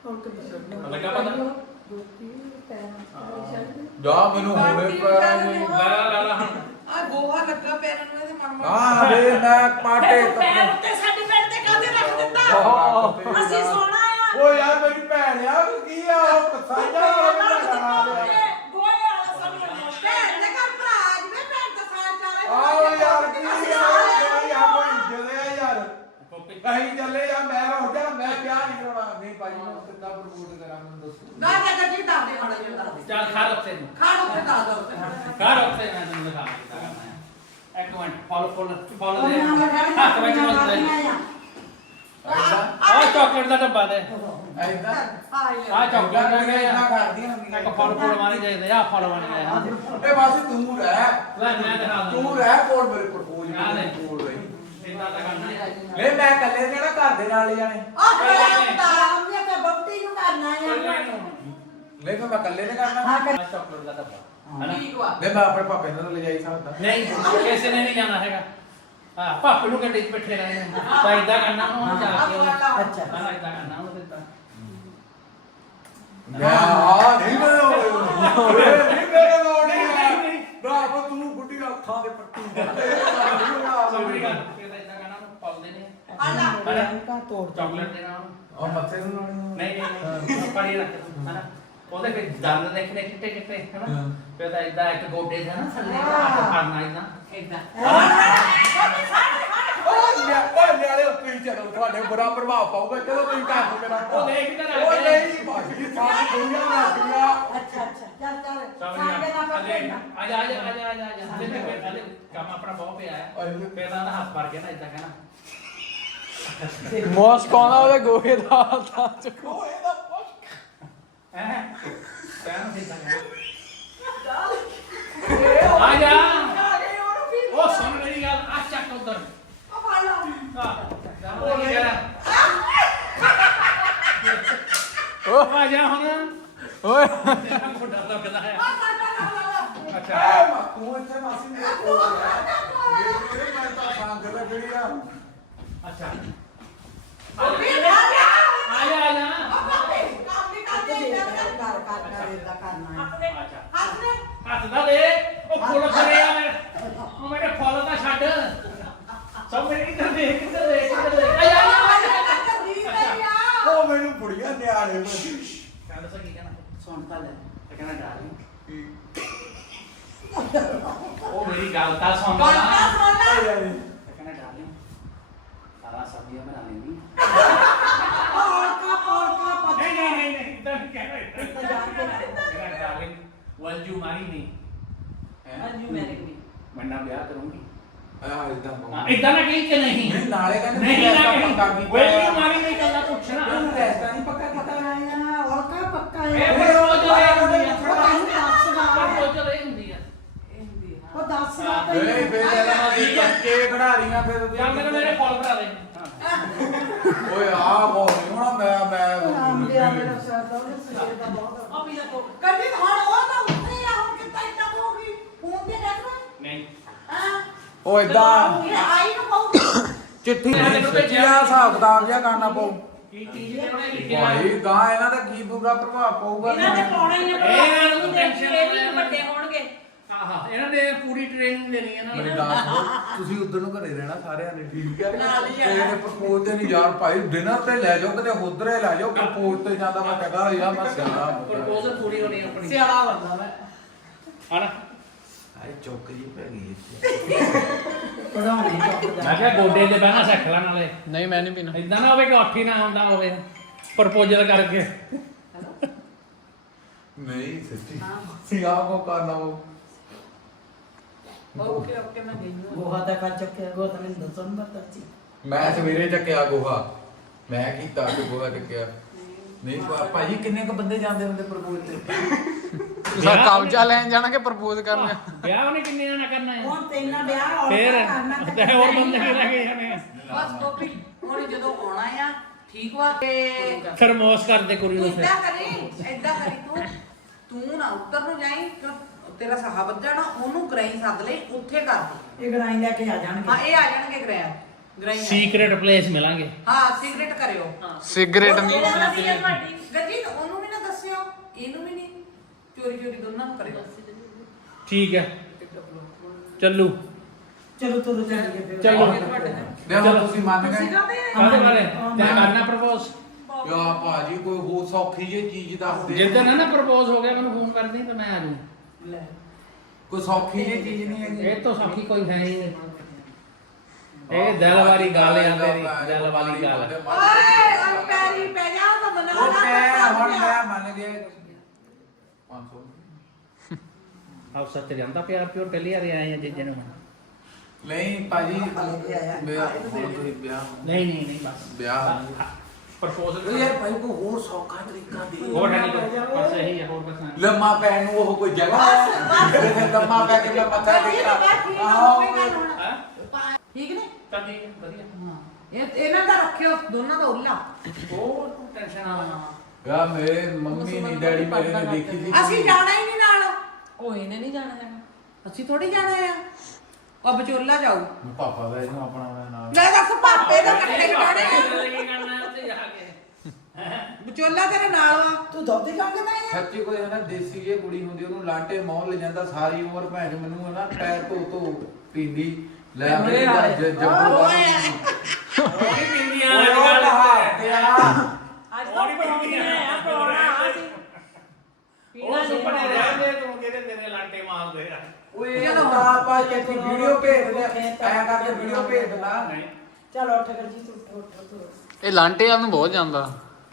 ਔਲਕ ਲੱਗਾ ਪਤਾ? ਪੈਰਾਂ ਛੱਡ ਜਾ ਮੈਨੂੰ ਹੋਵੇ ਪੈਰਾਂ ਨੂੰ ਲਾ ਲਾ ਲਾ ਹੁਣ ਆ ਗੋਹਾ ਲੱਗਾ ਪੈਰਾਂ ਨੂੰ ਇਹਦੇ ਮਰਮਾ ਹਾਂ ਵੇ ਮੈਂ ਪਾਟੇ ਪੈਰ ਉੱਤੇ ਸਾਡੇ ਪੈਰ ਤੇ ਕਾਹਦੇ ਰੱਖ ਦਿੱਤਾ। ਅਸੀਂ ਸੋਣਾ ਆ। ਓ ਯਾਰ ਮੇਰੀ ਭੈਣ ਆ ਕੀ ਆ? ਉਹ ਪਸਾਈਆ ਉਹ ਭੈਣ ਭੈਣ ਦੇ ਘਰ ਭਰਾ ਆ ਜਵੇ ਭੈਣ ਦਾ ਸਾਥ ਚਾਰੇ ਆਓ ਯਾਰ ਕੀ ਆ ਕੋਈ ਆਪੋ ਇੱਜ਼ਤ ਆ? ਯਾਰ ਕੋਪੀ ਅਸੀਂ ਚੱਲੇ ਆ ਮੈਂ ਰੋ ਜਾ ਮੈਂ ਵਿਆਹ ਨਹੀਂ ਕਰਾਉਣਾ ਨਹੀਂ ਭਾਈ ਮੈਂ ਕਿੱਦਾਂ ਪ੍ਰਪੋਜ਼ ਕਰਾਂ ਮੈਨੂੰ ਦੱਸੋ। ਨਾ ਜਾ ਗੱਡੀ ਦੱਸ ਦੇ ਮਾੜਾ ਜਿਹਾ ਦੱਸ ਦੇ ਚੱਲ ਖਾ ਉੱਥੇ ਨੂੰ। ਖਾਣ ਉੱਤੇ ਦੱਸ ਦੋ ਉੱਤੇ ਖਾ ਉੱਥੇ ਮੈਂ ਤੈਨੂੰ ਦਿਖਾ ਦਿੱਤਾ ਕਰਨਾ ਹੈ ਇੱਕ ਮਿੰਟ ਫੋਲੋ ਫੋਲੋ ਫੋਲੋ ਦੇ। ਉਹਨਾਂ ਵਗਾੜੀ ਹੱਥ ਵਿੱਚ ਮਤ ਦੇ। ਆ। ਆਹ ਚਾਕਲੇਟ ਦਾ ਡੱਬਾ ਦੇ। ਐਦਾਂ? ਹਾਏ ਆਹ ਚਾਕਲੇਟ ਦਾ ਗਿਆ ਇੰਨਾ ਕਰਦੀਆਂ ਹੁੰਦੀਆਂ ਇੱਕ ਫੋਲੋ ਫੋਲੋ ਮਾਰੀ ਜਾਈਦੇ ਆ ਫੋਲੋ ਮਾਰੀ ਜਾਈਦੇ ਇਹ ਬਸ ਤੂੰ ਰਹਿ ਲੈ ਮੈਂ ਦਿਖਾ ਤੂੰ ਦੂੰ ਰਹਿ ਕੋਲ ਮੇਰੇ ਪ੍ਰਪੋਜ਼ ਆ ਲੈ। ਕੋਲ ਰਹੀ। ਇੰਨਾ ਤਾਂ ਕਰਨਾ। ਹੈ ਨਹੀਂ ਮੈਂ ਇਕੱਲੇ ਜਿਹੜਾ ਘਰ ਦੇ ਨਾਲ ਜਾਣੇ? ਆ ਖੜਾ ਆਰਾਮ ਨਾਲ ਤਾਂ ਬੱਬੀ ਨੂੰ ਕਰਨਾ ਆ। ਫਿਰ ਮੈਂ ਇਕੱਲੇ ਨੇ ਕਰਨਾ? ਹਾਂ ਕਰ। ਆਹ ਚਾਕਲੇਟ ਦਾ ਡੱਬਾ ਹੈਨਾ? ਠੀਕ ਵਾ। ਨਹੀਂ ਮੈਂ ਆਪਣੇ ਪਾਪੇ ਨਾਲ ਲੈ ਜਾਈ ਸਕਦਾ। ਨਹੀਂ ਕਿਸੇ ਨੇ ਨਹੀਂ ਜਾਣਾ ਹੈਗਾ। ਹਾਂ ਪਾਪੇ ਨੂੰ ਗੱਡੀ 'ਚ ਬਿਠੇ ਰਹਿਣਾ। ਤਾਂ ਇਦਾਂ ਕਰਨਾ ਉਹਨੂੰ ਜਾ ਕੇ। ਅੱਛਾ। ਹਾਂ ਇਦਾਂ ਕਰਨਾ। ਤਾਂ ਮੈਂ ਆ ਨਹੀਂ ਮੈਂ ਨਹੀਂ ਮੇਰੇ ਲੋੜੀ ਹੈ ਬਰਾਬਰ ਤੂੰ ਗੁੱਡੀ ਅੱਖਾਂ ਦੇ ਪੱਟੀ ਸਮਝ ਗਿਆ ਫਿਰ ਤਾਂ ਇਦਾਂ ਕਰਨਾ ਉਹਨੂੰ ਪਾਉਂਦੇ ਨੇ ਅੱਲਾ ਕਾ ਤੋੜ ਚਾਕਲੇਟ ਦੇਣਾ ਉਹਨੂੰ ਉਹ ਮੱਥੇ ਨੂੰ ਲਾਉਣੀ ਨਹੀਂ ਨਹੀਂ ਨਹੀਂ ਪੜੀ ਰੱਖ ਹਨਾ ਉਹਦੇ ਫਿਰ ਦੰਦ ਦੇਖਣੇ ਕਿੱਥੇ ਕਿੱਥੇ ਹਨਾ ਫਿਰ ਤਾਂ ਇਦਾਂ ਇੱਕ ਗੋਡੇ ਦਾ ਨਾ ਥੱਲੇ ਹੱਥ ਫੜਨਾ ਇਦਾਂ ਇਦਾਂ ਉਹ ਲਿਆ ਉਹ ਲਿਆਲੇ ਤੁਸੀਂ ਚਲੋ ਤੁਹਾਡੇ ਬੁਰਾ ਪ੍ਰਭਾਵ ਪਾਊਗਾ ਚਲੋ ਤੁਸੀਂ ਘਰ ਨੂੰ ਮੇਰਾ ਉਹ ਦੇਖ ਕੇ ਤਾਂ ਉਹ ਗਿਆ। ਨਹੀਂ ਬਾਕੀ ਸਾਰੀ ਦੁਨੀਆ ਗਿਆ ਅੱਛਾ ਅੱਛਾ ਚੱਲ ਚੱਲ ਸਮਝ ਸਾਗੇ ਗਿਆ ਨਾ ਅਜੇ ਪੱਕੇ ਆ ਜਾ ਆ ਜਾ ਆ ਜਾ ਆ ਜਾ ਆ ਜਾ। ਹਲੇ ਫਿਰ ਹਲੇ ਕੰਮ ਆਪਣਾ ਬਹੁਤ ਪਿਆ ਹੈ। ਫਿਰ ਤਾਂ ਉਹਦਾ ਹੱਥ ਫੜ ਕੇ ਨਾ ਇਦਾਂ ਕਹਿਣਾ। ਮੋਸ ਪਾਉਂਦਾ ਉਹਦੇ ਗੋਹੇ ਦਾ ਹੱਥਾਂ ਚ ਉਹ ਇਹਦਾ ਪੁੱਛ ਹੈ ਕਹਿਣਾ ਸੀ ਤਾਂ ਆ ਜਾ। ਉਹ ਸੁਣ ਮੇਰੀ ਗੱਲ ਆ ਚੱਕ ਉਧਰ। ਉਹ ਫੜ ਲਾ। ਆ। ਉਹ ਨਹੀਂ ਗਿਆ ਉਹ ਆ ਜਾ ਹੁਣ। ਓਏ। ਤੇਰਾ ਮੁੰਡਾ ਲੱਗਦਾ ਹੈ ਅੱਛਾ ਮੈਂ ਅੱਛਾ। ਆ ਜਾ। ਆ ਜਾ ਆ ਜਾ। ਕੰਮ ਨਹੀਂ ਕਰਦੇ ਕਰ। ਕਰ ਕਰ ਇਦਾਂ ਕਰਨਾ ਹੈ ਅੱਛਾ। ਹੱਥ ਦਾ। ਦੇ ਉਹ ਫੁੱਲ ਖੜੇ ਆ ਮੇਰੇ ਉਹ ਮੇਰੇ ਫੁੱਲ ਤਾਂ ਛੱਡ। ਸਭ ਮੇਰੇ ਕਿੱਧਰ ਦੇ ਕਿੱਧਰ ਦੇ ਕਿੱਧਰ ਦੇ ਆ ਜਾ ਜਾ ਉਹ ਮੈਨੂੰ ਬੁੜੀਆਂ ਨਿਆਣੇ ਬੱਚੀ ਕਹਿੰਦਾ ਸਕੀ ਕਹਿਣਾ? ਸੁਣ ਤਾਂ ਲੈ ਤੇ ਕਹਿੰਦਾ ਡਾਲੀ ਉਹ ਮੇਰੀ ਗੱਲ ਤਾਂ ਸੁਣ ਲੈ। ਤੇ ਕਹਿੰਦਾ ਡਾਲੀ ਸਾਰਾ ਸਬਜ਼ੀਆਂ ਬਣਾ ਲੈਣੀ ਪੋਲਕਾ ਪੋਲਕਾ ਨਹੀਂ ਨਹੀਂ ਨਹੀਂ ਨਹੀਂ ਇਦਾਂ ਨਹੀਂ ਕਹਿਣਾ ਕਹਿੰਦਾ ਡਾਲੀ ਵਲ ਯੂ ਮਾਰੀ ਨਹੀਂ ਅੱਜ ਮੈਰਿਜ ਨਹੀਂ ਮੈਂ ਨਾ ਵਿਆਹ ਕਰੂੰਗੀ। ਆ ਇਦਾਂ ਹਾਂ, ਏਦਾਂ ਨਾ ਕਹੀ ਕਿ ਨਹੀਂ। ਨਹੀਂ ਨਾਲੇ ਕਹਿੰਦੇ ਨਹੀਂ ਨਾ ਪੱਕਾ ਕਹੀ ਵਲ ਯੂ ਮਾਰੀ ਨਹੀਂ ਕੱਲਾ ਪੁੱਛਣਾ ਰੈਸਟਾ ਨਹੀਂ ਪੱਕਾ ਪਤਾ ਨਹੀਂ ਨਾ ਔਲਕਾ ਪੱਕਾ ਇਹ ਹੈ ਫਿਰ ਰੋਜ਼ ਇਹ ਹੁੰਦੀ ਆ। ਉਹ ਤੈਨੂੰ ਦੱਸਦਾ ਪਰ ਰੋਜ਼ ਇਹ ਹੁੰਦੀ ਆ। ਉਹ ਦੱਸਦਾ ਨਹੀਂ ਤੈਨੂੰ ਫੇਰ ਇਹਨਾਂ ਦੀ ਪੱਕੇ ਖੜਾ ਰਹੀਆਂ ਫਿਰ ਜਾਂ ਮੇਰੇ ਮੇਰੇ ਫੋਲ ਭਰਾ ਦੇ। ਓਏ ਆ ਬੋ ਨਹੀਂ ਹੋਣਾ ਮੈਂ ਦੇ ਆ ਮੈਂ ਮੇਰਾ ਸਿਰ ਦਾ ਬਹੁਤ ਆ ਪੀ ਲੈ ਤੋ। ਉਹ ਇਦਾਂ ਆਈ ਨੂੰ ਕਹੂਗੀ ਚਿੱਠੀ ਮੈਂ ਤੈਨੂੰ ਭੇਜਿਆ। ਆ ਹਿਸਾਬ ਕਿਤਾਬ ਜਿਹਾ ਕਰਨਾ ਪਊ। ਕੀ ਚੀਜ਼ ਭਾਈ ਗਾਂ ਇਹਨਾਂ ਦਾ ਕੀ ਬੁਰਾ ਪ੍ਰਭਾਵ ਪਊਗਾ ਇਹਨਾਂ ਦੇ ਪਾਉਣਾ ਹੀ ਆ ਇਹਨਾਂ ਨੂੰ ਟੈਨਸ਼ਨ ਇਹ ਵੀ ਵੱਡੇ ਹੋਣਗੇ। ਆਹਾ ਇਹਨਾਂ ਨੇ ਪੂਰੀ ਟ੍ਰੇਨਿੰਗ ਦੇਣੀ ਹੈ ਮੇਰੀ ਨਾ ਤੁਸੀਂ ਉਧਰ ਨੂੰ ਘਰੇ ਰਹਿਣਾ ਸਾਰਿਆਂ ਨੇ ਠੀਕ ਹੈ? ਤੇ ਪ੍ਰਪੋਜ਼ ਤੇ ਨਹੀਂ ਯਾਰ ਭਾਈ ਡਿਨਰ ਤੇ ਲੈ ਜਾਓ ਕਿਤੇ ਉਧਰੇ ਲੈ ਜਾਓ ਪ੍ਰਪੋਜ਼ ਤੇ ਜਾਂਦਾ ਮੈਂ ਕਹਦਾ ਯਾਰ ਮੈਂ ਸਿਆਣਾ ਪ੍ਰਪੋਜ਼ਲ ਪੂਰੀ ਹੋਣੀ ਆਪਣੀ। ਸਿਆਣਾ ਬੰਦਾ ਮੈਂ। ਹਣਾ ਆਏ ਚੁੱਕ ਜੀ ਪੈ ਗਈ ਇੱਥੇ। ਪੜਾਉਣੀ ਚੁੱਕਦਾ ਮੈਂ ਕਿਹਾ ਗੋਡੇ ਤੇ ਬਹਿਣਾ ਸਿੱਖ ਲੈ ਨਾਲੇ। ਨਹੀਂ ਮੈਂ ਨਹੀਂ ਪੀਣਾ। ਇਦਾਂ ਨਾ ਹੋਵੇ ਕਿ ਅੱਠੀ ਨਾ ਹੁੰਦਾ ਹੋਵੇ ਪ੍ਰਪੋਜ਼ਲ ਕਰਕੇ। ਨਹੀਂ ਸੱਚੀ ਸਿਆ ਕੋ ਕਰਨਾ ਉਹ ਓਕੇ ਓਕੇ ਮੈਂ ਗਈ ਹਾਂ। ਗੋਹਾ ਦਾ ਕਰ ਚੱਕਿਆ ਗੋ ਤਾਂ ਮੈਨੂੰ ਦੱਸਣ ਦਾ ਸੀ ਮੈਂ ਸਵੇਰੇ ਚੱਕਿਆ ਗੋਹਾ। ਮੈਂ ਕੀਤਾ ਕਿ ਗੋਹਾ ਚੱਕਿਆ। ਨਹੀਂ ਭਾ- ਭਾਜੀ ਕਿੰਨੇ ਕ ਬੰਦੇ ਜਾਂਦੇ ਹੁੰਦੇ ਪ੍ਰਪੋਜ਼ ਤੇ ਤੁਸੀਂ ਕਬਜ਼ਾ ਲੈਣ ਜਾਣਾ ਕਿ ਪ੍ਰਪੋਜ਼ ਕਰਨ ਵਿਆਹ ਉਹਨੇ ਕਿੰਨੇ ਨਾ ਕਰਨਾ ਹੈ? ਹੁਣ ਤੇਨਾ ਵਿਆਹ ਫੇਰ ਔਲਕਾ ਕਰਨਾ ਤੇ ਹੋਰ ਬੰਦੇ ਵੀ ਲੱਗੇ ਜਾਣੇ ਆ। ਬਸ ਗੋਪੀ ਹੁਣ ਜਦੋਂ ਆਉਣਾ ਆ ਠੀਕ ਵਾ? ਤੇ ਫਿਰ ਮੋਸ ਕਰਦੇ ਕੁੜੀ ਤੂੰ ਨੂੰ ਫਿਰ। ਇਦਾਂ ਕਰੀ ਏਦਾਂ ਕਰੀ ਤੂੰ। ਤੂੰ ਨਾ ਉੱਤਰ ਨੂੰ ਜਾਈ ਕਿਉਂ ਤੇਰਾ ਸਾਹਾ ਵੱਜਾ ਨਾ ਉਹਨੂੰ ਗਰਾਈ ਸੱਦ ਲਈ ਉੱਥੇ ਕਰ ਦੇ। ਇਹ ਗਰਾਈ ਲੈ ਕੇ ਆ ਹਾਂ ਜਾਣਗੇ ਇਹ ਆ ਜਾਣਗੇ ਗਰਾਈ ਗਰਾਈ ਸੀਕ੍ਰੇਟ ਪਲੇਸ ਮਿਲਾਂਗੇ। ਹਾਂ ਸਿਗਰਟ ਕਰਿਓ। ਸਿਗਰਟ ਨਹੀਂ। ਗੱਜੀ ਉਹਨੂੰ ਵੀ ਨਾ ਦੱਸਿਓ ਇਹਨੂੰ ਵੀ ਨਹੀਂ। ਚੋਰੀ ਚੋਰੀ ਦੋਨਾਂ ਨੂੰ ਕਰਿਓ। ਠੀਕ ਹੈ। ਚੱਲੂ। ਚਲੋ ਤੁਰ ਜਾਣਗੇ ਫਿਰ। ਚਲੋ। ਦੇਖੋ ਤੁਸੀਂ ਮੰਨ ਗਏ ਕਾਹਦੇ ਬਾਰੇ? ਤੇ ਕਰਨਾ ਪ੍ਰਪੋਜ਼ ਯਾ ਭਾਜੀ ਕੋਈ ਹੋਰ ਸੌਖੀ ਜਿਹੀ ਚੀਜ਼ ਦੱਸ ਦੇ। ਜਿੱਦਣ ਨਾ ਨਾ ਪ੍ਰਪੋਜ਼ ਹੋ ਗਿਆ ਮੈਨੂੰ ਫੋਨ ਕਰਦੀ ਤਾਂ ਮੈਂ ਆ ਜੂ ਕੋਈ ਸੌਖੀ ਜਿਹੀ ਚੀਜ਼ ਨਹੀਂ ਹੈਗੀ। ਇਹ ਤਾਂ ਸੌਖੀ ਕੋਈ ਹੈ ਹੀ ਨਹੀਂ। ਇਹ ਦਿਲ ਵਾਲੀ ਗੱਲ ਆ ਤੇਰੀ ਦਿਲ ਵਾਲੀ ਗੱਲ ਓਏ ਓਏ ਪੈਰੀ ਪੈ ਜਾ ਤਾਂ ਬਣਾ ਉਹ ਮੈਂ ਹੁਣ ਮੈਂ ਮੰਨ ਗਿਆ 500 ਆਪ ਸੱਚ ਜਾਂਦਾ ਪਿਆਰ ਪਿਓਰ ਪਹਿਲੀ ਵਾਰ ਆਏ ਆ ਜੀਜੇ ਨੂੰ ਨਹੀਂ ਭਾਜੀ ਵਿਆਹ ਹੁਣ ਤੁਸੀਂ ਵਿਆਹ ਨਹੀਂ ਨਹੀਂ ਨਹੀਂ ਬਸ। ਵਿਆਹ ਪ੍ਰਪੋਜ਼ਲ ਉਹ ਯਾਰ ਭਾਈ ਕੋਈ ਹੋਰ ਸੌਖਾ ਤਰੀਕਾ ਦੇ। ਹੋਰ ਹੈ ਨਹੀਂ ਬਸ ਇਹੀ ਹੈ ਹੋਰ ਬਸ ਨਹੀਂ। ਲੰਮਾ ਪੈਣ ਨੂੰ ਉਹ ਕੋਈ ਜਗ੍ਹਾ ਹੈ? ਲੰਮਾ ਪੈ ਕੇ ਮੈਂ ਮੱਥਾ ਟੇਕਦਾ ਆਹੋ। ਹੈਂ? ਠੀਕ ਨੇ? ਤਾਂ ਠੀਕ ਹੈ। ਵਧੀਆ ਇਹ ਇਹਨਾਂ ਦਾ ਰੱਖਿਓ ਦੋਨਾਂ ਦਾ ਉੱਲਾ। ਉਹ ਤੂੰ ਟੈਨਸ਼ਨ ਨਾ ਲੈ। ਯਾ ਮੇਰੇ ਮੰਮੀ ਨਹੀਂ ਡੈਡੀ ਮੇਰੇ ਨੇ ਦੇਖੀ ਸੀ ਅਸੀਂ ਜਾਣਾ ਹੀ ਨਹੀਂ ਨਾਲ। ਉਹ ਇਹਨੇ ਨਹੀਂ ਜਾਣਾ ਹੈਗਾ। ਅਸੀਂ ਥੋੜੀ ਜਾਣਾ ਆ। ਉਹ ਵਿਚੋਲਾ ਜਾਊ। ਪਾਪਾ ਦਾ ਇਹਨੂੰ ਆਪਣਾ ਮੈਂ ਨਾਮ ਲੈ ਦੱਸ ਪਾਪੇ ਦਾ ਜਾਣੇ ਆ? ਕੀ ਕਰਨਾ ਹੈ ਉੱਥੇ ਜਾ ਕੇ। ਵਿਚੋਲਾ ਤੇਰੇ ਨਾਲ ਵਾ ਤੂੰ ਦੁੱਧ ਕੰਗ ਮੈਂ ਸੱਚੀ ਕੋਈ ਹੈ ਨਾ ਦੇਸੀ ਜਿਹੀ ਕੁੜੀ ਹੁੰਦੀ ਉਹਨੂੰ ਲਾਂਟੇ ਮੌਲ ਲੈ ਜਾਂਦਾ ਸਾਰੀ ਉਮਰ ਭੈਣ ਮੈਨੂੰ ਨਾ ਪੈਰ ਧੋ ਧੋ ਪੀਂਦੀ ਲੈ ਮੇਰੇ ਜੱਬੂ ਓਏ। ਉਹ ਵੀ ਪੀਂਦੀਆਂ ਓਏ ਅੱਜ ਉਹ ਕੱਲ੍ਹ ਕਹਾ ਅੱਜ ਤਾਂ ਪ੍ਰੋਣੀ ਹੈ ਪ੍ਰੋਣਾ ਅਸੀਂ ਉਹ ਸੁਪਨੇ ਰਹਿੰਦੇ ਤੂੰ ਕਿਹਦੇ ਤੇਰੇ ਲਾਂਟੇ ਮਾਰਦੇ ਆ। ਓਏ ਚਲੋ। ਆਪਾਂ ਚੱਕੀ ਵੀਡੀਓ ਭੇਜ ਦੇ। ਐ ਕਰਕੇ ਵੀਡੀਓ ਭੇਜ ਨਹੀਂ। ਚਲ ਉੱਠ ਕਰ ਜੀ ਤੂੰ ਉੱਠ ਉੱਠ। ਇਹ ਲਾਂਟੇ ਵੱਲ ਨੂੰ ਬਹੁਤ ਜਾਂਦਾ।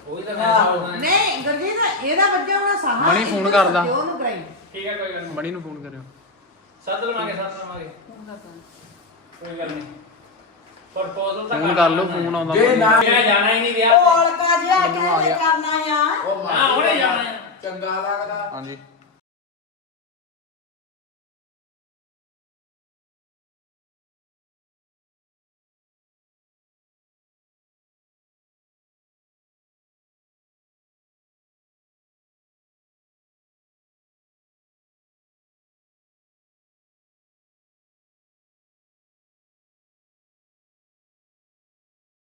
ਉਹੀ ਤਾਂ ਮੈਂ ਨਹੀਂ ਗੁਰਜੀਤ ਇਹਦਾ ਵੱਜਿਆ ਹੋਣਾ ਸਾਹਾ। ਮਣੀ ਫੋਨ ਕਰਦਾ। ਤੇ ਉਹਨੂੰ ਕਰਾਈ। ਠੀਕ ਹੈ ਕੋਈ ਗੱਲ ਨਹੀਂ। ਬੜੀ ਨੂੰ ਫੋਨ ਕਰਿਓ। ਸੱਦ ਲਵਾਂਗੇ ਸੱਦ ਲਵਾਂਗੇ। ਕੋਈ ਗੱਲ ਨਹੀਂ। ਪ੍ਰਪੋਜ਼ਲ ਤਾਂ ਫੋਨ ਕਰ ਲਓ ਫੋਨ ਆਉਂਦਾ ਜੇ ਨਾ ਮੈਂ ਜਾਣਾ ਹੀ ਨਹੀਂ ਵਿਆਹ ਔਲਕਾ ਜਿਹਾ ਕਿਹਨੇ ਕਰਨਾ ਆ। ਉਹ ਹਾਂ ਹੁਣੇ ਜਾਣਾ। ਹੈ ਚੰਗਾ ਲੱਗਦਾ ਹਾਂਜੀ।